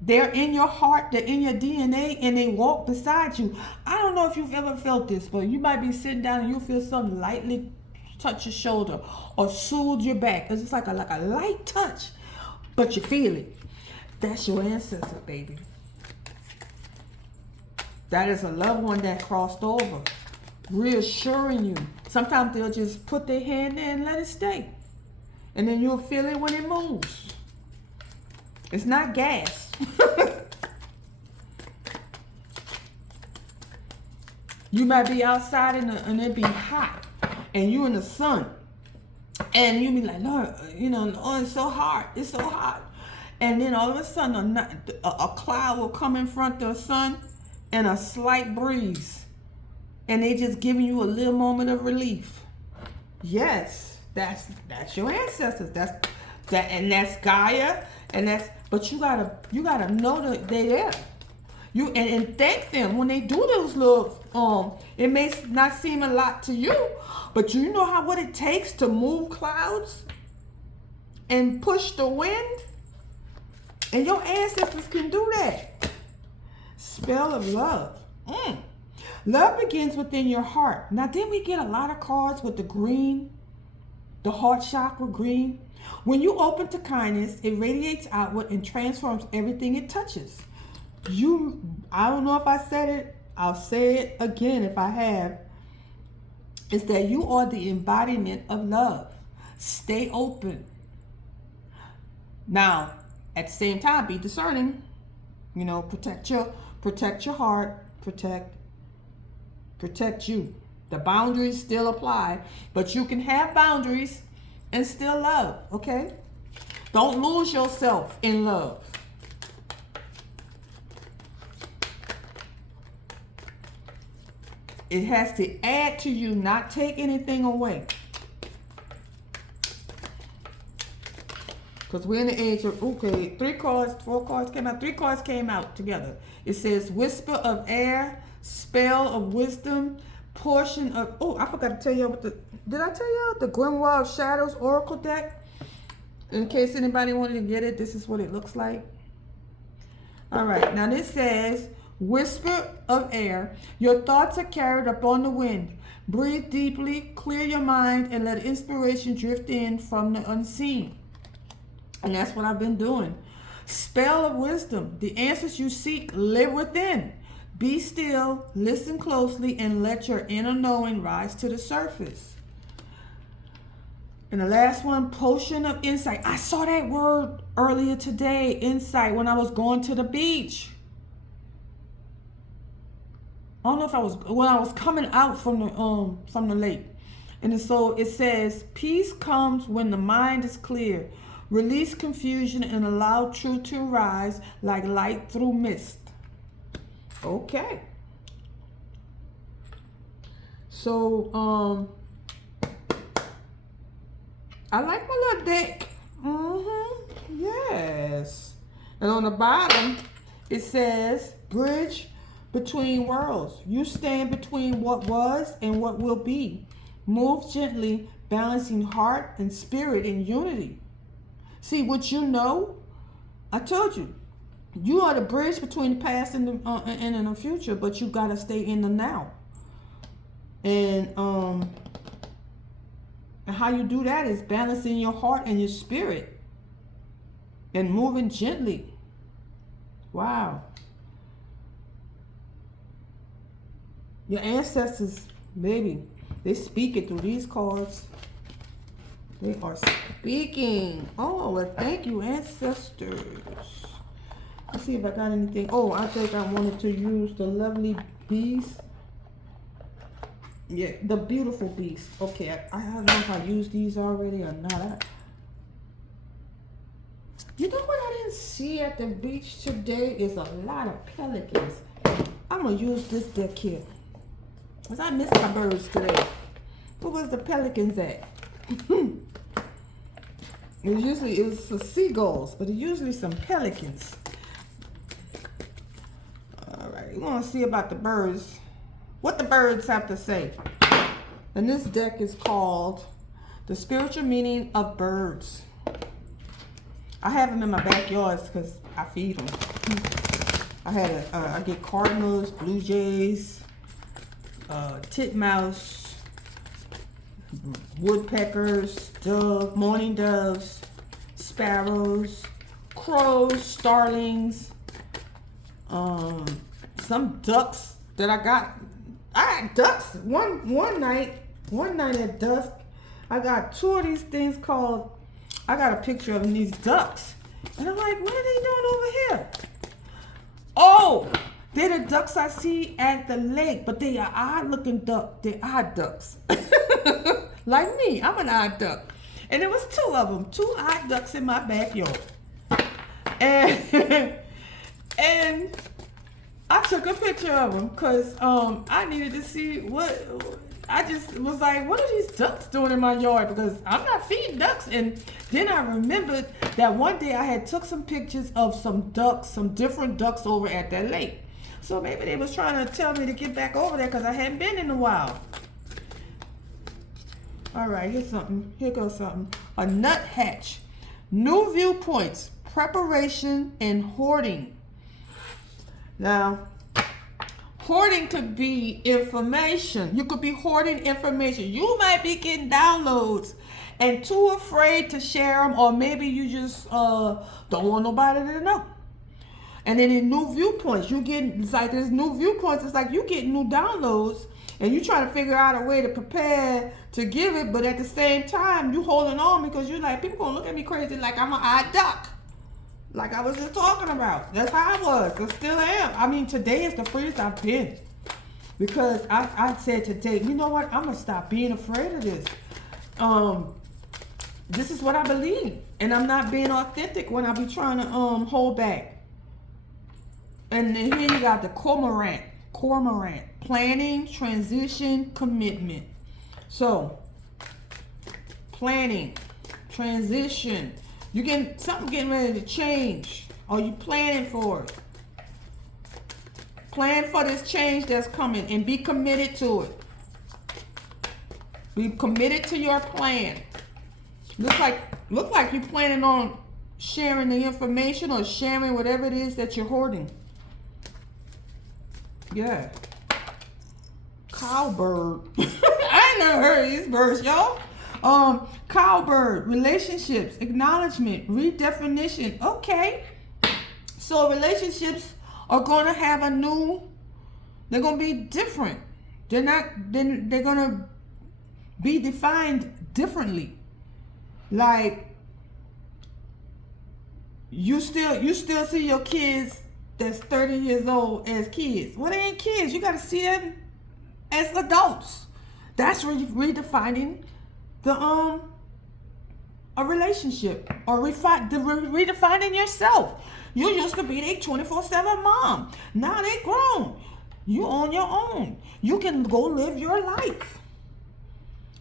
they're in your heart, they're in your DNA, and they walk beside you. I don't know if you've ever felt this, but you might be sitting down and you feel something lightly touch your shoulder or soothe your back. It's just like a light touch, but you feel it. That's your ancestor, baby. That is a loved one that crossed over, reassuring you. Sometimes they'll just put their hand there and let it stay. And then you'll feel it when it moves. It's not gas. You might be outside and it be hot. And you in the sun. And you be like, Lord, oh, it's so hot. It's so hot. And then all of a sudden, a cloud will come in front of the sun and a slight breeze. And they just giving you a little moment of relief. Yes, that's your ancestors. That's Gaia, but you gotta know that they're there. You and thank them when they do those little it may not seem a lot to you, but you know what it takes to move clouds and push the wind, and your ancestors can do that. Spell of love. Love begins within your heart. Now, then we get a lot of cards with the green, the heart chakra green. When you open to kindness, it radiates outward and transforms everything it touches. I don't know if I said it. I'll say it again if I have. It's that you are the embodiment of love. Stay open. Now, at the same time, be discerning. Protect your heart. Protect you. The boundaries still apply, but you can have boundaries and still love, okay? Don't lose yourself in love. It has to add to you, not take anything away. Because we're in the age of, 4 cards came out. 3 cards came out together. It says whisper of air, spell of wisdom, portion of, I forgot to tell you did I tell y'all the Grimoire of Shadows Oracle deck? In case anybody wanted to get it, this is what it looks like. All right, now this says, whisper of air, your thoughts are carried upon the wind. Breathe deeply, clear your mind, and let inspiration drift in from the unseen. And that's what I've been doing. Spell of wisdom, the answers you seek live within. Be still, listen closely, and let your inner knowing rise to the surface. And the last one, potion of insight. I saw that word earlier today, insight, when I was going to the beach. I don't know if when I was coming out from the lake. And so it says, peace comes when the mind is clear. Release confusion and allow truth to rise like light through mist. Okay. So, I like my little deck. Yes. And on the bottom, it says, bridge between worlds. You stand between what was and what will be. Move gently, balancing heart and spirit in unity. See, what you know, I told you, You are the bridge between the past and the future, but you gotta stay in the now. And how you do that is balancing your heart and your spirit and moving gently. Wow. Your ancestors, baby, they speak it through these cards. They are speaking. Oh, well, thank you, ancestors. Let's see if I got anything. Oh, I think I wanted to use the lovely beast. Yeah, the beautiful beast. Okay, I don't know if I used these already or not. You know what I didn't see at the beach today is a lot of pelicans. I'm going to use this deck here. Because I missed my birds today. Where was the pelicans at? It was for seagulls, but it's usually some pelicans. All right, we want to see about the birds. What the birds have to say. And this deck is called The Spiritual Meaning of Birds. I have them in my backyards because I feed them. I get cardinals, blue jays, titmouse, woodpeckers, mourning doves, sparrows, crows, starlings, some ducks that I got. I had ducks one night at dusk. I got 2 of these things called. I got a picture of these ducks, and I'm like, what are they doing over here? Oh, they're the ducks I see at the lake, but they are odd-looking duck. They're odd ducks, like me. I'm an odd duck, and there was 2 of them, 2 odd ducks in my backyard, and and I took a picture of them because I needed to see what. I just was like, what are these ducks doing in my yard? Because I'm not feeding ducks. And then I remembered that one day I had took some pictures of some ducks, some different ducks over at that lake. So maybe they was trying to tell me to get back over there because I hadn't been in a while. All right, here's something. Here goes something. A nuthatch. New viewpoints, preparation, and hoarding. Now, hoarding could be information. You could be hoarding information. You might be getting downloads and too afraid to share them, or maybe you just don't want nobody to know. And then in new viewpoints, you get, it's like there's new viewpoints. It's like you get new downloads and you try to figure out a way to prepare to give it, but at the same time, you holding on because you're like, people gonna look at me crazy like I'm an odd duck. Like I was just talking about. That's how I was. I still am. I mean, today is the freest I've been. Because I said today, you know what? I'm going to stop being afraid of this. This is what I believe. And I'm not being authentic when I be trying to hold back. And then here you got the cormorant. Planning, transition, commitment. So, planning, transition. You get something getting ready to change. Are you planning for it? Plan for this change that's coming and be committed to it. Be committed to your plan. Look like you're planning on sharing the information or sharing whatever it is that you're hoarding. Yeah. Cowbird. I ain't never heard of these birds, y'all. Cowbird, relationships, acknowledgement, redefinition. Okay. So relationships are going to have they're going to be different. They're going to be defined differently. Like, you still see your kids that's 30 years old as kids. Well, they ain't kids. You got to see them as adults. That's redefining a relationship, or redefining yourself. You used to be their 24/7 mom. Now they grown. You on your own. You can go live your life.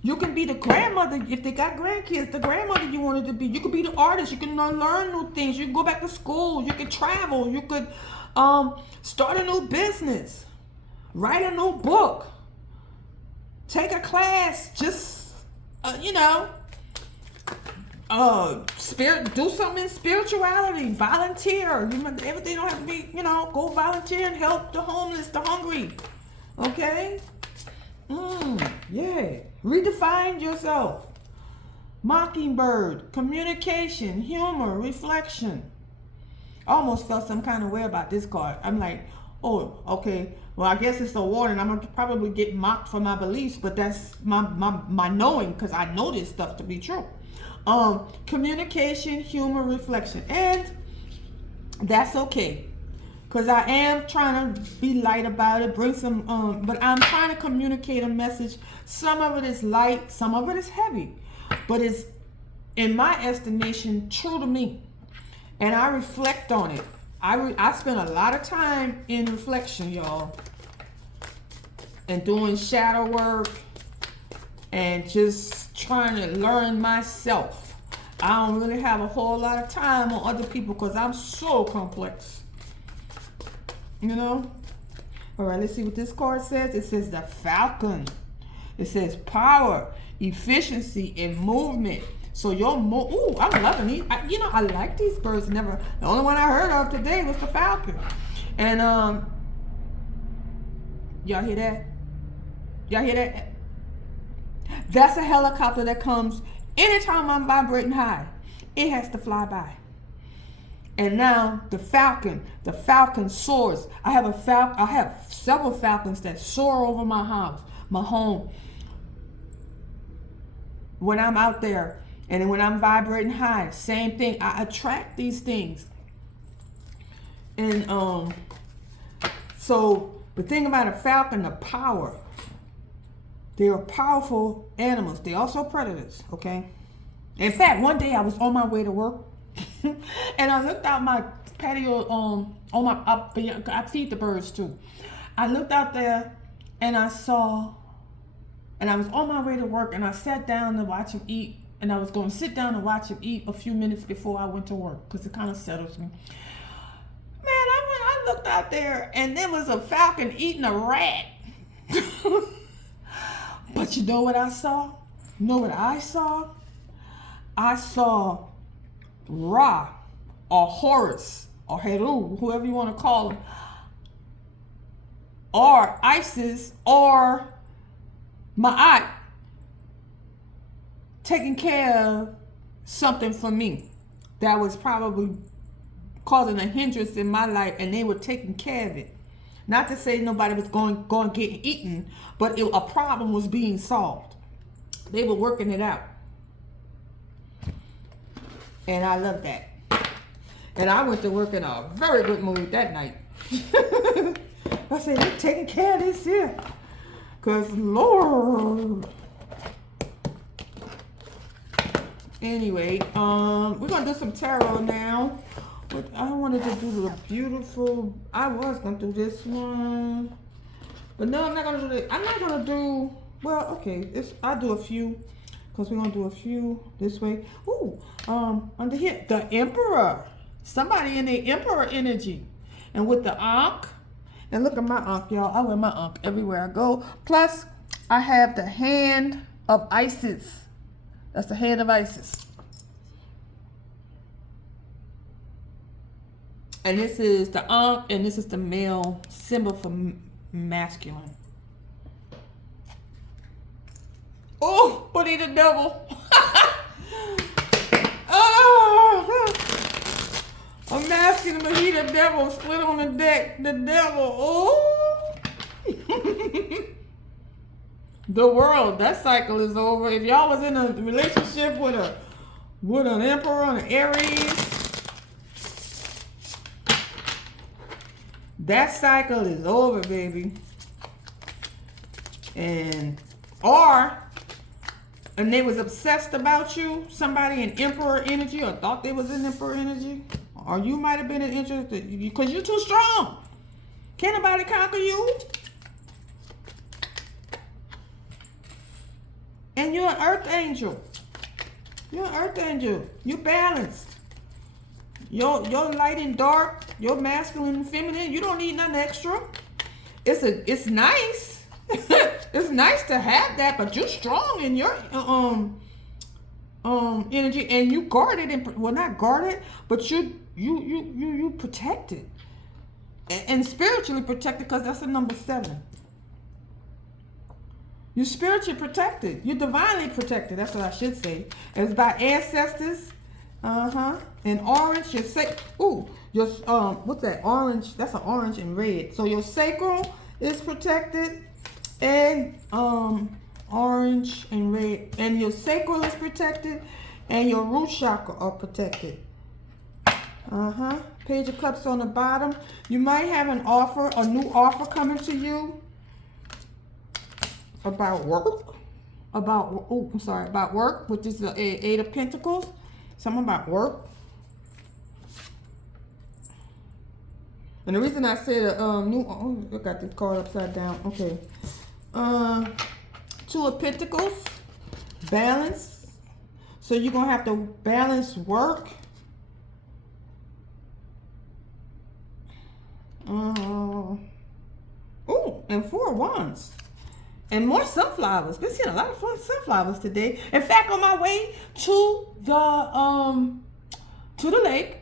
You can be the grandmother if they got grandkids. The grandmother you wanted to be. You could be the artist. You can learn new things. You can go back to school. You can travel. You could start a new business. Write a new book. Take a class. Just spirit, do something in spirituality, volunteer. Everything don't have to be, go volunteer and help the homeless, the hungry. Okay? Yeah. Redefine yourself. Mockingbird, communication, humor, reflection. I almost felt some kind of way about this card. I'm like, oh, okay. Well, I guess it's a warning. I'm gonna probably get mocked for my beliefs, but that's my knowing, because I know this stuff to be true. Communication, humor, reflection, and that's okay, because I am trying to be light about it, bring some. But I'm trying to communicate a message. Some of it is light, some of it is heavy, but it's, in my estimation, true to me, and I reflect on it. I spend a lot of time in reflection, y'all, and doing shadow work and just trying to learn myself. I don't really have a whole lot of time on other people because I'm so complex. All right, let's see what this card says. It says the Falcon. It says power, efficiency, and movement. So your I'm loving these. I like these birds. The only one I heard of today was the Falcon. And y'all hear that? Y'all hear that? That's a helicopter that comes anytime I'm vibrating high. It has to fly by. And now the Falcon soars. I have several Falcons that soar over my house, my home. When I'm out there, and then when I'm vibrating high, same thing. I attract these things. And so the thing about a falcon, the power. They are powerful animals. They also predators, okay? In fact, one day I was on my way to work, and I looked out my patio. I feed the birds too. I looked out there, and I was on my way to work, and I sat down to watch him eat. And I was going to sit down and watch him eat a few minutes before I went to work, because it kind of settles me. Man, I looked out there, and there was a falcon eating a rat. But you know what I saw? You know what I saw? I saw Ra, or Horus, or Heru, whoever you want to call him, or Isis, or Ma'at, taking care of something for me that was probably causing a hindrance in my life, and they were taking care of it. Not to say nobody was going to get eaten, but a problem was being solved. They were working it out. And I love that. And I went to work in a very good mood that night. I said, they're taking care of this here. Because, Lord. Anyway, we're going to do some tarot now. But I wanted to do the beautiful. I was going to do this one. But no, I'm not going to do it. I'm not going to do. Well, okay. I'll do a few. Because we're going to do a few this way. Ooh, under here. The Emperor. Somebody in the Emperor energy. And with the Ankh. And look at my Ankh, y'all. I wear my Ankh everywhere I go. Plus, I have the Hand of Isis. That's the Hand of Isis. And this is the Ankh, and this is the male symbol for masculine. Oh, but he the devil. Oh, a masculine, but he the devil. Split on the deck. The devil. Oh. The world. That cycle is over. If y'all was in a relationship with an emperor and an Aries, that cycle is over, baby. And they was obsessed about you, somebody in Emperor energy, or thought they was in Emperor energy, or you might have been interested because you're too strong. Can't nobody conquer you. And you're an earth angel. You're an earth angel. You're balanced. Your light and dark, your masculine and feminine, you don't need nothing extra. It's nice. It's nice to have that, but you're strong in your energy, and you guard it, and well, not guard it, but you protect it, and spiritually protect it, because that's the number 7. You're spiritually protected. You're divinely protected. That's what I should say. It's by ancestors. And orange, your your what's that? Orange. That's an orange and red. So your sacral is protected, and orange and red, and your sacral is protected, and your root chakra are protected. Page of Cups on the bottom. You might have an offer, a new offer coming to you about work. About work, which is the 8 of Pentacles. Something about work. And the reason I said I got this card upside down. Okay. 2 of Pentacles. Balance. So you're gonna have to balance work. And 4 of Wands. And more sunflowers. Been seeing a lot of sunflowers today. In fact, on my way to the lake,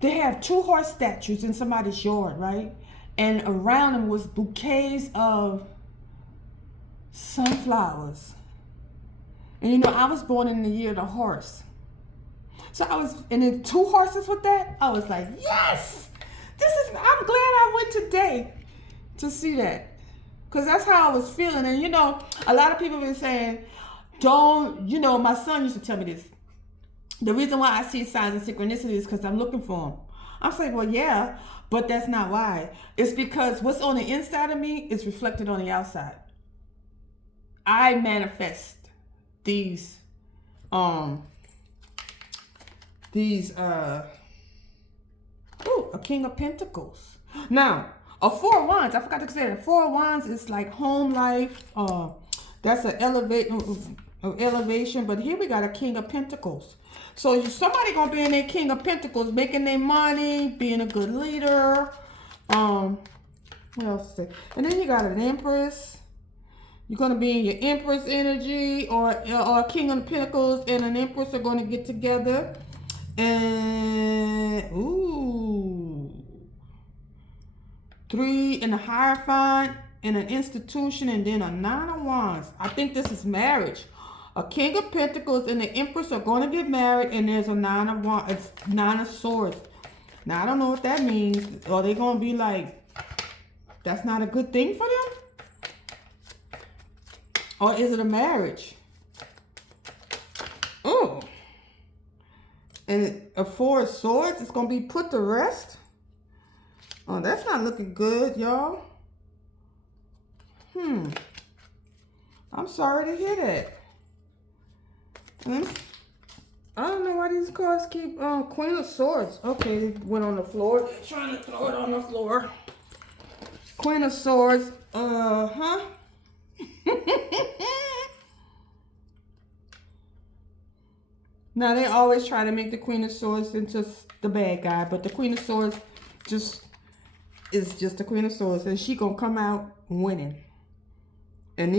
they have 2 horse statues in somebody's yard, right? And around them was bouquets of sunflowers. And you know, I was born in the year of the horse. So and then 2 horses with that. I was like, yes! I'm glad I went today to see that. Because that's how I was feeling. And you know, a lot of people have been saying, my son used to tell me this. The reason why I see signs of synchronicity is because I'm looking for them. I'm saying, well, yeah, but that's not why. It's because what's on the inside of me is reflected on the outside. I manifest these a King of Pentacles. Now, a 4 of Wands, I forgot to say that. 4 of Wands is like home life. That's an elevation. But here we got a King of Pentacles. So somebody gonna be in their King of Pentacles, making their money, being a good leader. What else to say? And then you got an Empress. You're gonna be in your Empress energy, or a King of Pentacles and an Empress are gonna get together. And 3 in the Hierophant, in an institution, and then a 9 of Wands. I think this is marriage. A King of Pentacles and the Empress are going to get married, and there's a 9 of Wands. It's 9 of Swords. Now, I don't know what that means. Are they going to be like, that's not a good thing for them? Or is it a marriage? Oh. And a 4 of Swords is going to be put to rest. Oh, that's not looking good, y'all. I'm sorry to hear that. I don't know why these cards keep Queen of Swords. Okay, it went on the floor. They're trying to throw it on the floor. Queen of Swords. Now, they always try to make the Queen of Swords into the bad guy, but the Queen of Swords is just the Queen of Swords, and she gonna come out winning. And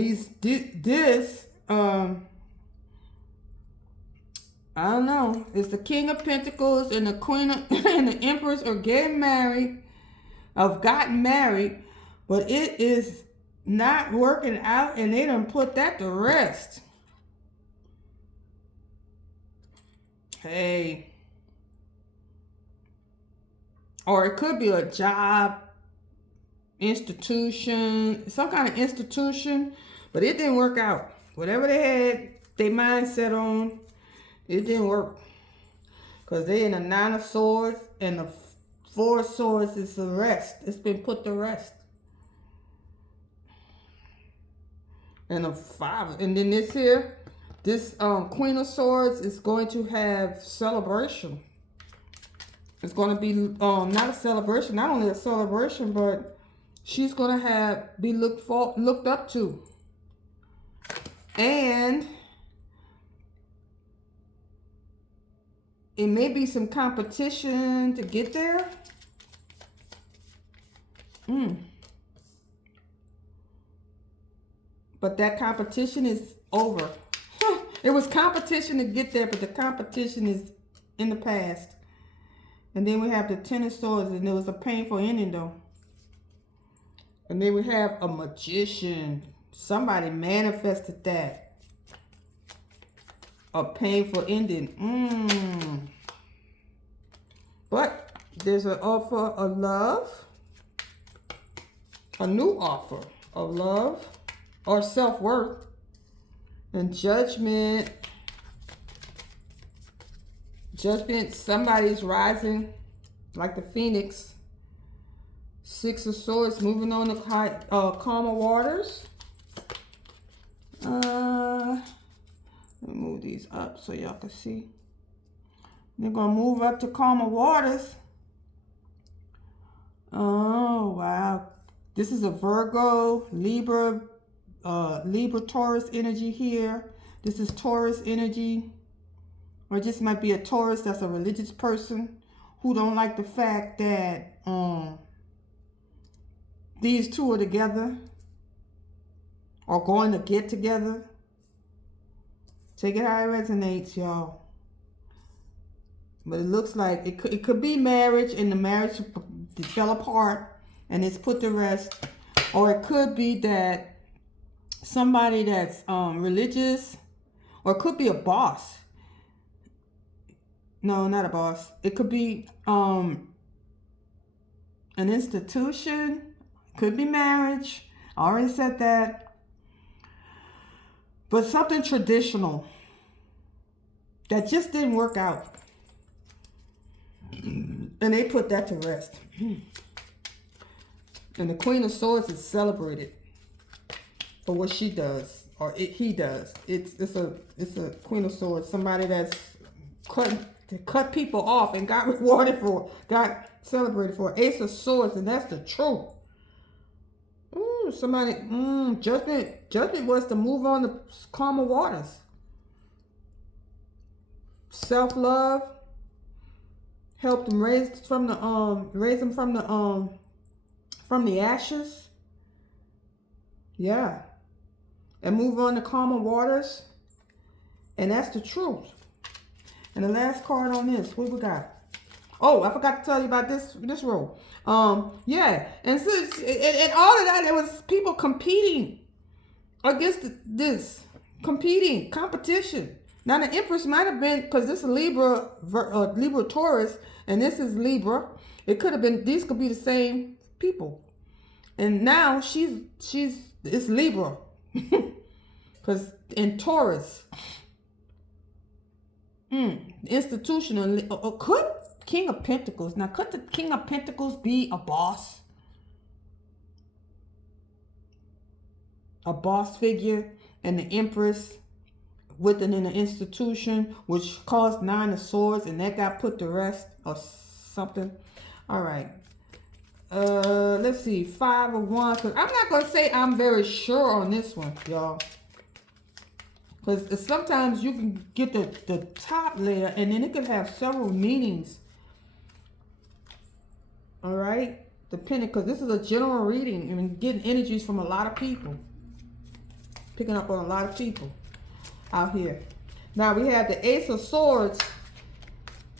I don't know. It's the King of Pentacles and the Queen of, and the Empress are getting married. Have gotten married, but it is not working out, and they done put that to rest. Hey. Or it could be a job, institution, some kind of institution, but it didn't work out. Whatever they had their mindset on, it didn't work. Because they in a 9 of Swords, and the 4 of Swords is the rest. It's been put to rest. And a 5. And then this here, this Queen of Swords is going to have celebration. It's going to be not a celebration, not only a celebration, but she's going to be looked up to. And it may be some competition to get there. But that competition is over. It was competition to get there, but the competition is in the past. And then we have the Ten of Swords, and it was a painful ending though. And then we have a Magician. Somebody manifested that. A painful ending. But there's an offer of love. A new offer of love or self-worth. And Judgment. Judgment, somebody's rising like the Phoenix. Six of Swords, moving on to calmer waters. Let me move these up so y'all can see. They're going to move up to calmer waters. Oh, wow. This is a Virgo, Libra, Taurus energy here. This is Taurus energy. Or it just might be a Taurus that's a religious person who don't like the fact that these two are together or going to get together. Take it how it resonates, y'all. But it looks like it could be marriage and the marriage fell apart and it's put to rest. Or it could be that somebody that's religious, or it could be a boss. No, not a boss. It could be an institution. Could be marriage. I already said that. But something traditional that just didn't work out. And they put that to rest. And the Queen of Swords is celebrated for what she does, or he does. It's a Queen of Swords, somebody that's cut people off and got rewarded for, got celebrated for. Ace of Swords, and that's the truth. Ooh, somebody, judgment was to move on to calmer waters. Self-love, helped them raise them from the ashes. Yeah. And move on to calmer waters. And that's the truth. And the last card on this, what we got? Oh, I forgot to tell you about this row. Yeah, and so and all of that, it was people competing against this, competition. Now the Empress might have been, because this is Libra, Libra Taurus, and this is Libra. It could have been, these could be the same people. And now it's Libra, because in Taurus. Institutional, could King of Pentacles. Now, could the King of Pentacles be a boss? A boss figure, and the Empress within an institution, which caused Nine of Swords, and that got put to rest or something. All right. Let's see. Five of Wands. I'm not going to say I'm very sure on this one, y'all. Because sometimes you can get the top layer and then it could have several meanings. All right? Depending, because this is a general reading and getting energies from a lot of people. Picking up on a lot of people out here. Now we have the Ace of Swords.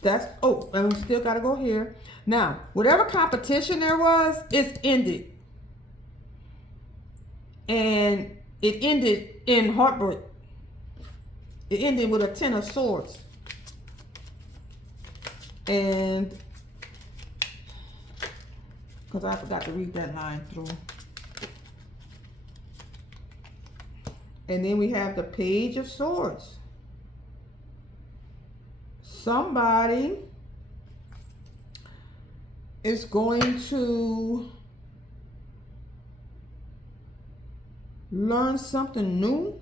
That's, oh, and we still got to go here. Now, whatever competition there was, it's ended. And it ended in heartbreak. It ended with a Ten of Swords. And, because I forgot to read that line through. And then we have the Page of Swords. Somebody is going to learn something new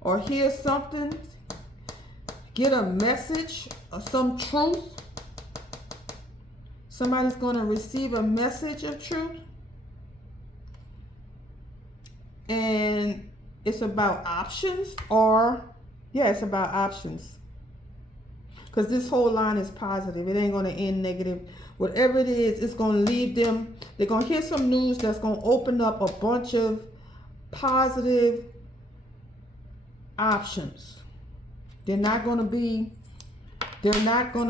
or hear something, get a message or some truth. Somebody's going to receive a message of truth. And it's about options, or, yeah, it's about options. Because this whole line is positive. It ain't going to end negative. Whatever it is, it's going to leave them. They're going to hear some news that's going to open up a bunch of positive options. They're not going to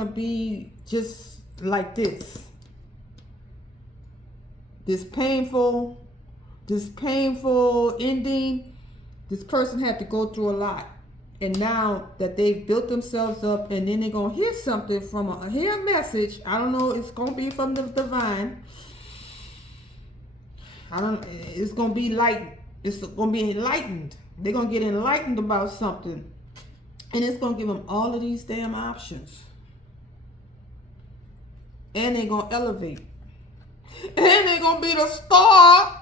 be just like this. This painful ending. This person had to go through a lot. And now that they've built themselves up, and then they're going to hear something from hear a message. I don't know. It's going to be from the divine. It's going to be light. It's going to be enlightened. They're going to get enlightened about something. And it's going to give them all of these damn options. And they're going to elevate. And they're going to be the star.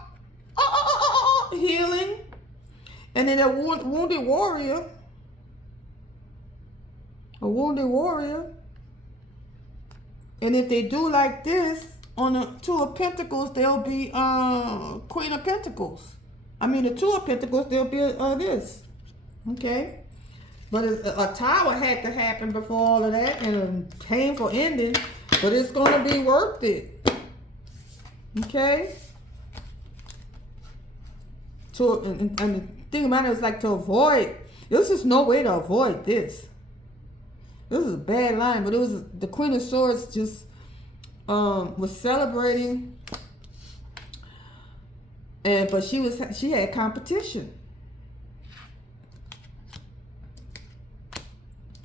Healing. And then a wounded warrior. A wounded warrior. And if they do like this, on the Two of Pentacles, they'll be Queen of Pentacles. I mean, the Two of Pentacles, they'll be this. Okay? But a tower had to happen before all of that, and a painful ending. But it's going to be worth it. Okay? And the thing about it is, like, to avoid, there's just no way to avoid this. This is a bad line, but it was the Queen of Swords just was celebrating, but she had competition,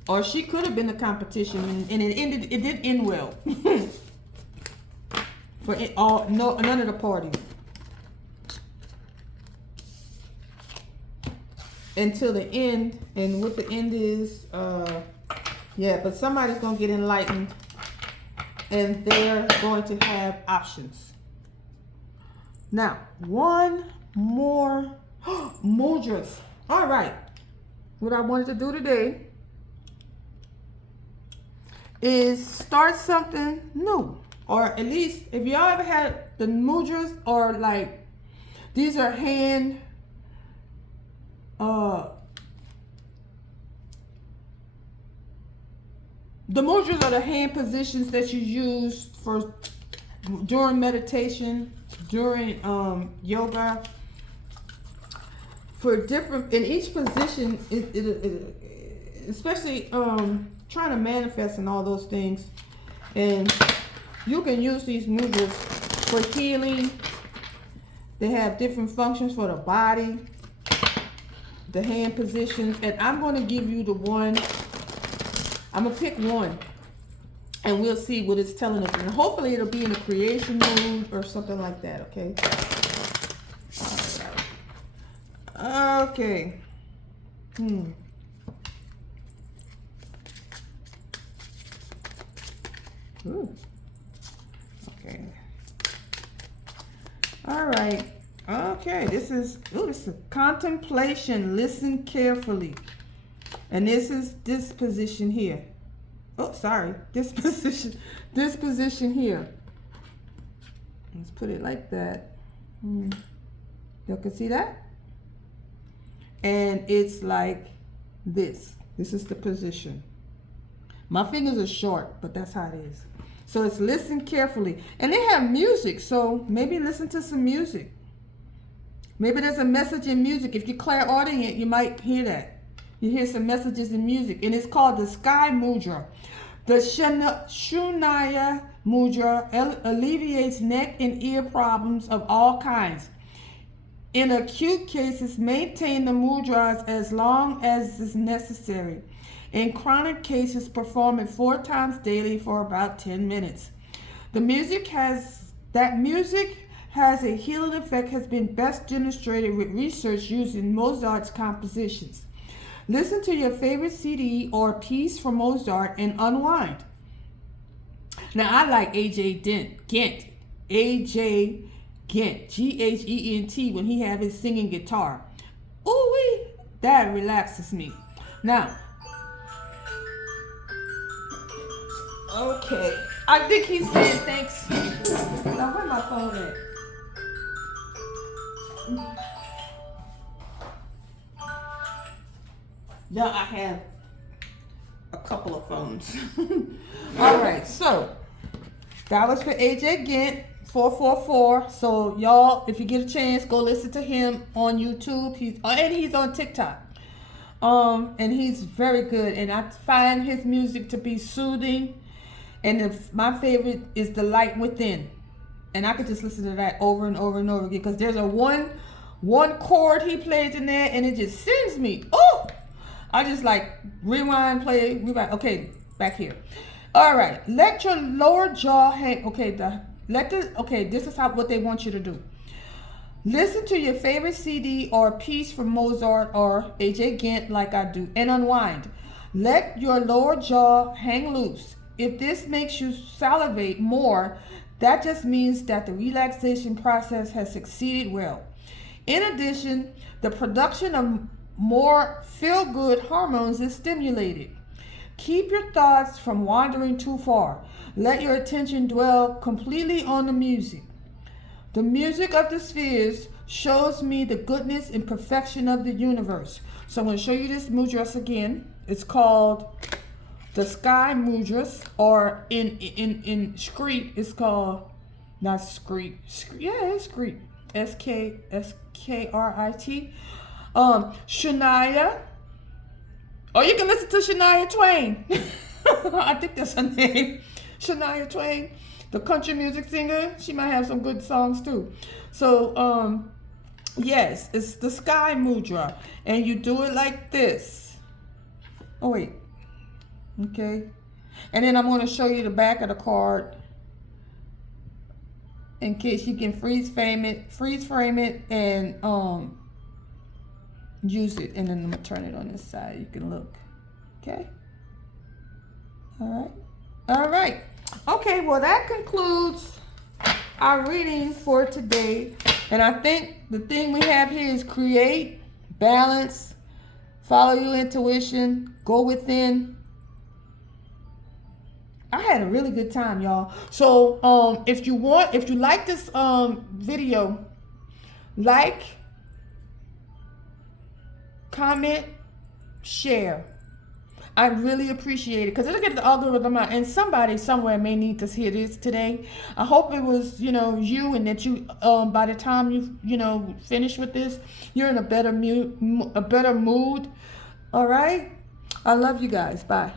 or she could have been the competition, and it didn't end well for none of the parties until the end. And what the end is, yeah, but somebody's gonna get enlightened. And they're going to have options. Now, one more mudras. All right. What I wanted to do today is start something new. Or at least, if y'all ever had the mudras, or like, these are hand, the mudras are the hand positions that you use for during meditation, during yoga. For different, in each position, especially trying to manifest and all those things. And you can use these mudras for healing. They have different functions for the body, the hand positions. And I'm going to give you the one. I'm going to pick one, and we'll see what it's telling us. And hopefully it'll be in a creation mood or something like that, okay? All right. Okay. Ooh. Okay. All right. Okay, this is a contemplation. Listen carefully. And this is this position here. Oh, sorry. This position here. Let's put it like that. You can see that? And it's like this. This is the position. My fingers are short, but that's how it is. So it's listen carefully. And they have music, so maybe listen to some music. Maybe there's a message in music. If you're clairaudient, you might hear that. You hear some messages in music, and it's called the Sky Mudra. The Shunaya Mudra alleviates neck and ear problems of all kinds. In acute cases, maintain the mudras as long as is necessary. In chronic cases, perform it 4 times daily for about 10 minutes. The music has a healing effect, has been best demonstrated with research using Mozart's compositions. Listen to your favorite CD or piece from Mozart and unwind. Now, I like A.J. Gent, A.J. Gent, G-H-E-N-T, when he have his singing guitar. Ooh-wee, that relaxes me. Now, okay, I think he's saying thanks. Now, where's my phone at? Yeah, I have a couple of phones. All right, so that was for AJ Gent, 444. So y'all, if you get a chance, go listen to him on YouTube. He's on TikTok. And he's very good, and I find his music to be soothing. And my favorite is The Light Within, and I could just listen to that over and over and over again, because there's a one chord he plays in there, and it just sends me. Oh, I just like rewind, play, rewind. Okay, back here. All right, let your lower jaw hang. Okay, this is what they want you to do. Listen to your favorite CD or piece from Mozart or A.J. Gent like I do, and unwind. Let your lower jaw hang loose. If this makes you salivate more, that just means that the relaxation process has succeeded well. In addition, the production of more feel-good hormones is stimulated. Keep your thoughts from wandering too far. Let your attention dwell completely on the music. The music of the spheres shows me the goodness and perfection of the universe. So I'm going to show you this mudras again. It's called the Sky Mudras, or in C.R.E.A.T.E, it's called, not C.R.E.A.T.E. Yeah, it's C.R.E.A.T.E. S-K-R-I-T. Shania. Or you can listen to Shania Twain. I think that's her name. Shania Twain, the country music singer. She might have some good songs too. So, yes, it's the Sky Mudra. And you do it like this. Oh, wait. Okay. And then I'm going to show you the back of the card in case you can freeze frame it, and use it. And then I'm going to turn it on this side. You can look. Okay. All right. Okay, well, that concludes our reading for today. And I think the thing we have here is create, balance, follow your intuition, go within. I had a really good time, y'all. So if you like this video, like, comment, share. I really appreciate it, because it'll get the algorithm out, and somebody somewhere may need to hear this today. I hope it was, you, and that you, by the time you finish with this, you're in a better mood. All right. I love you guys. Bye.